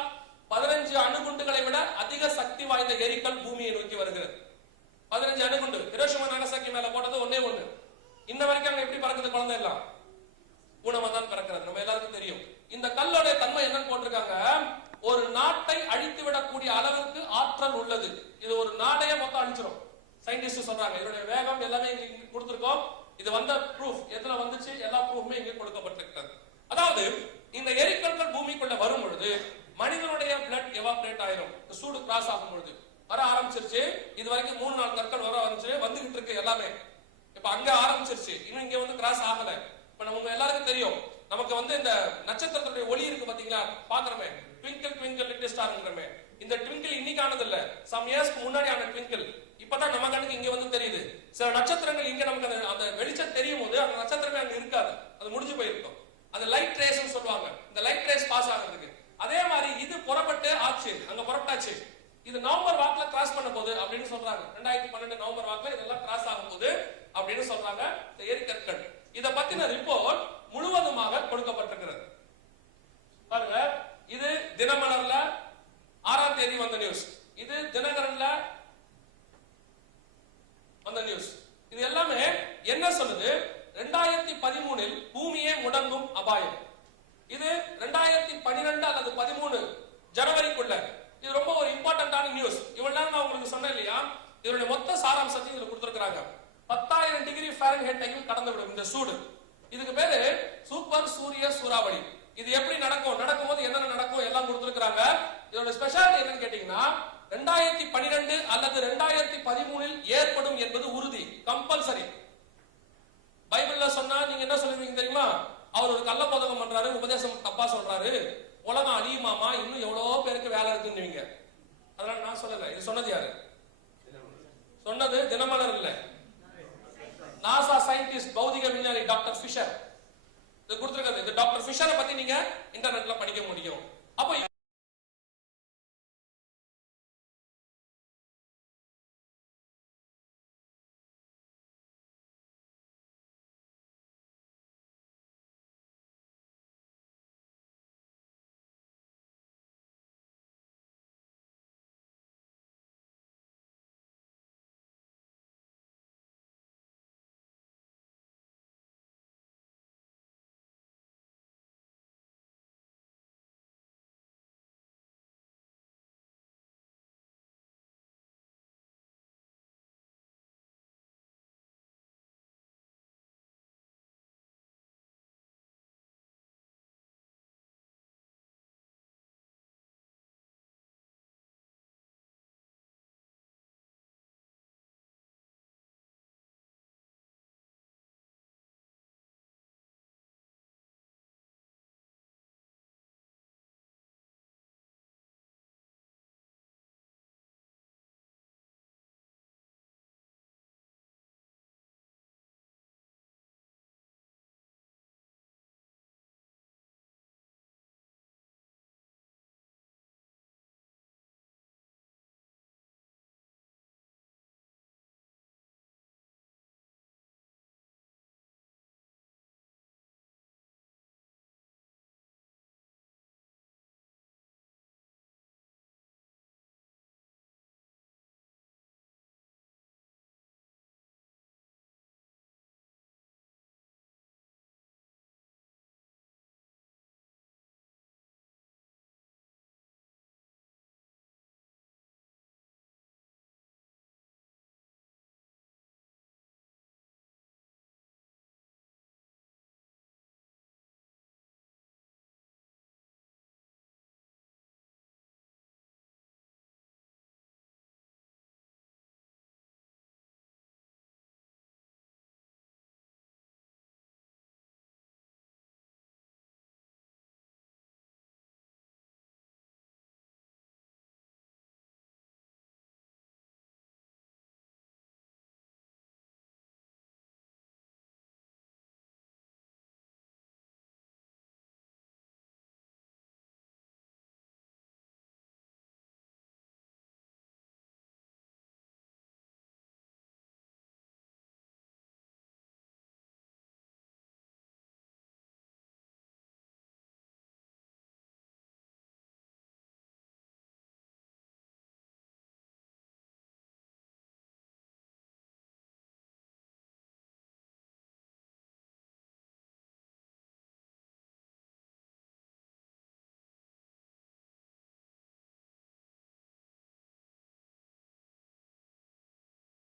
15 அணுகுண்டுகளை விட அதிக சக்தி வாய்ந்த எரிக்கல் பூமியை நோக்கி வருகிறது. 15 அணுகுண்டு. ஹிரோஷிமா நாகசாக்கி மேல போட்டது ஒன்னே ஒண்ணு. இன்ன வரைக்கும் அங்க எப்படி பறக்குது குழந்தை எல்லாம்? ஊனமா தான் பறக்கிறது, நம்ம எல்லாருக்கும் தெரியும். இந்த கல்லுடைய தன்மை என்னன்னு போட்டிருக்காங்க, ஒரு நாட்டை அழித்து விடக்கூடிய அளவுக்கு ஆற்றல் உள்ளது. இது ஒரு நாடையே மொத்தம் அழிச்சிடும். சயின்டிஸ்ட் சொல்றாங்க. இதோட வேகம் எல்லாமே இங்க கொடுத்திருக்கோம். இது வந்த ப்ரூஃப் எதுல வந்துச்சு, எல்லா ப்ரூஃப்மே இங்கே கொடுக்கப்பட்டிருக்கிறது. அதாவது இந்த எரிக்கற்கள் பூமிக்குள்ள வரும் பொழுது மனிதனுடைய பிளட் எவாபரேட் ஆயிரும். சூடு கிராஸ் ஆகும் பொழுது வர ஆரம்பிச்சிருச்சு. இது வரைக்கும் 3-4 கற்கள் வர ஆரம்பிச்சு வந்துகிட்டு இருக்கு எல்லாமே. இப்ப அங்க ஆரம்பிச்சிருச்சு, இன்னும் இங்க வந்து கிராஸ் ஆகல. இப்ப நமக்கு எல்லாருக்கும் தெரியும், நமக்கு வந்து இந்த நட்சத்திரத்துடைய ஒளி இருக்கு பாத்தீங்களா, பாக்குறமே, ட்விங்கிள் ட்விங்கிள் லிட்டில் ஸ்டார்ங்கிறமே. இந்த ட்விங்கிள் இன்னைக்கு ஆனது இல்ல, சம் இயர்ஸ்க்கு முன்னாடி ஆன ட்விங்கிள் இப்பதான் நம்ம கண்ணுக்கு இங்க வந்து தெரியுது. சில நட்சத்திரங்கள் இங்க நமக்கு அந்த வெளிச்சம் தெரியும் போது அந்த நட்சத்திரமே அங்க இருக்காது, அது முடிஞ்சு போயிருக்கும். அது லைட் ரேஸ் சொல்லுவாங்க, இந்த லைட் ரேஸ் பாஸ் ஆகிறதுக்கு. அதே மாதிரி இது புறப்பட்டு ஆச்சு, அங்க புறப்பட்டாச்சு. இது நவம்பர் வாக்குல கிராஸ் பண்ண போது அப்படின்னு சொல்றாங்க. 2012 நவம்பர் வாக்குல இதெல்லாம் கிராஸ் ஆகும் போது அப்படின்னு சொல்றாங்க இந்த எரிக்கற்கள். இத பத்தின ரிப்போர்ட் முழுவதுமாக கொடுக்கப்பட்டிருக்கிறது. பாருங்க, இது தினமலர்ல 6ஆம் தேதி வந்த நியூஸ், இது தினகரன்ல வந்த நியூஸ். இது எல்லாமே என்ன சொல்லுது? 2013 பூமியே முடங்கும் அபாயம். இது 2012 அல்லது 13 ஜனவரிக்குள்ள. இது ரொம்ப ஒரு இம்பார்ட்டன்டான நியூஸ். இவ்வளவு நேரம் நான் உங்களுக்கு சொன்னேன் இல்லையா, இதனுடைய மொத்த சாராம்சத்தை இதுல கொடுத்திருக்காங்க. 10,000 டிகிரி ஃபாரன்ஹீட்டையும் கடந்து விடும் இந்த சூடு. இதுக்கு பேரு சூப்பர் சூரிய சூறாவளி. இது எப்படி நடக்கும், நடக்கும்போது என்னென்ன நடக்கும் எல்லாம் கொடுத்திருக்காங்க. இதோட ஸ்பெஷாலிட்டி என்னன்னு கேட்டீங்கன்னா 2012 அல்லது 2013 ஏற்படும் என்பது உறுதி, கம்பல்சரி. பைபிள்ல சொன்னா நீங்க என்ன சொல்லுவீங்க தெரியுமா? அவர் ஒரு கள்ள போதகம் பண்றாரு, உபதேசம் தப்பா சொல்றாரு, உலகம் அழியுமாமா, இன்னும் எவ்வளவோ பேருக்கு வேலை இருக்குன்னு. அதனால நான் சொல்லல, இது சொன்னது யாரு? சொன்னது தினமலர் இல்ல, நாசா சயின்டிஸ்ட் பௌதிக விஞ்ஞானி டாக்டர் ஃபிஷர். இது கொடுத்திருக்கிறது. இந்த டாக்டர் ஃபிஷரை பத்தி நீங்க இன்டர்நெட்ல படிக்க முடியும். அப்போ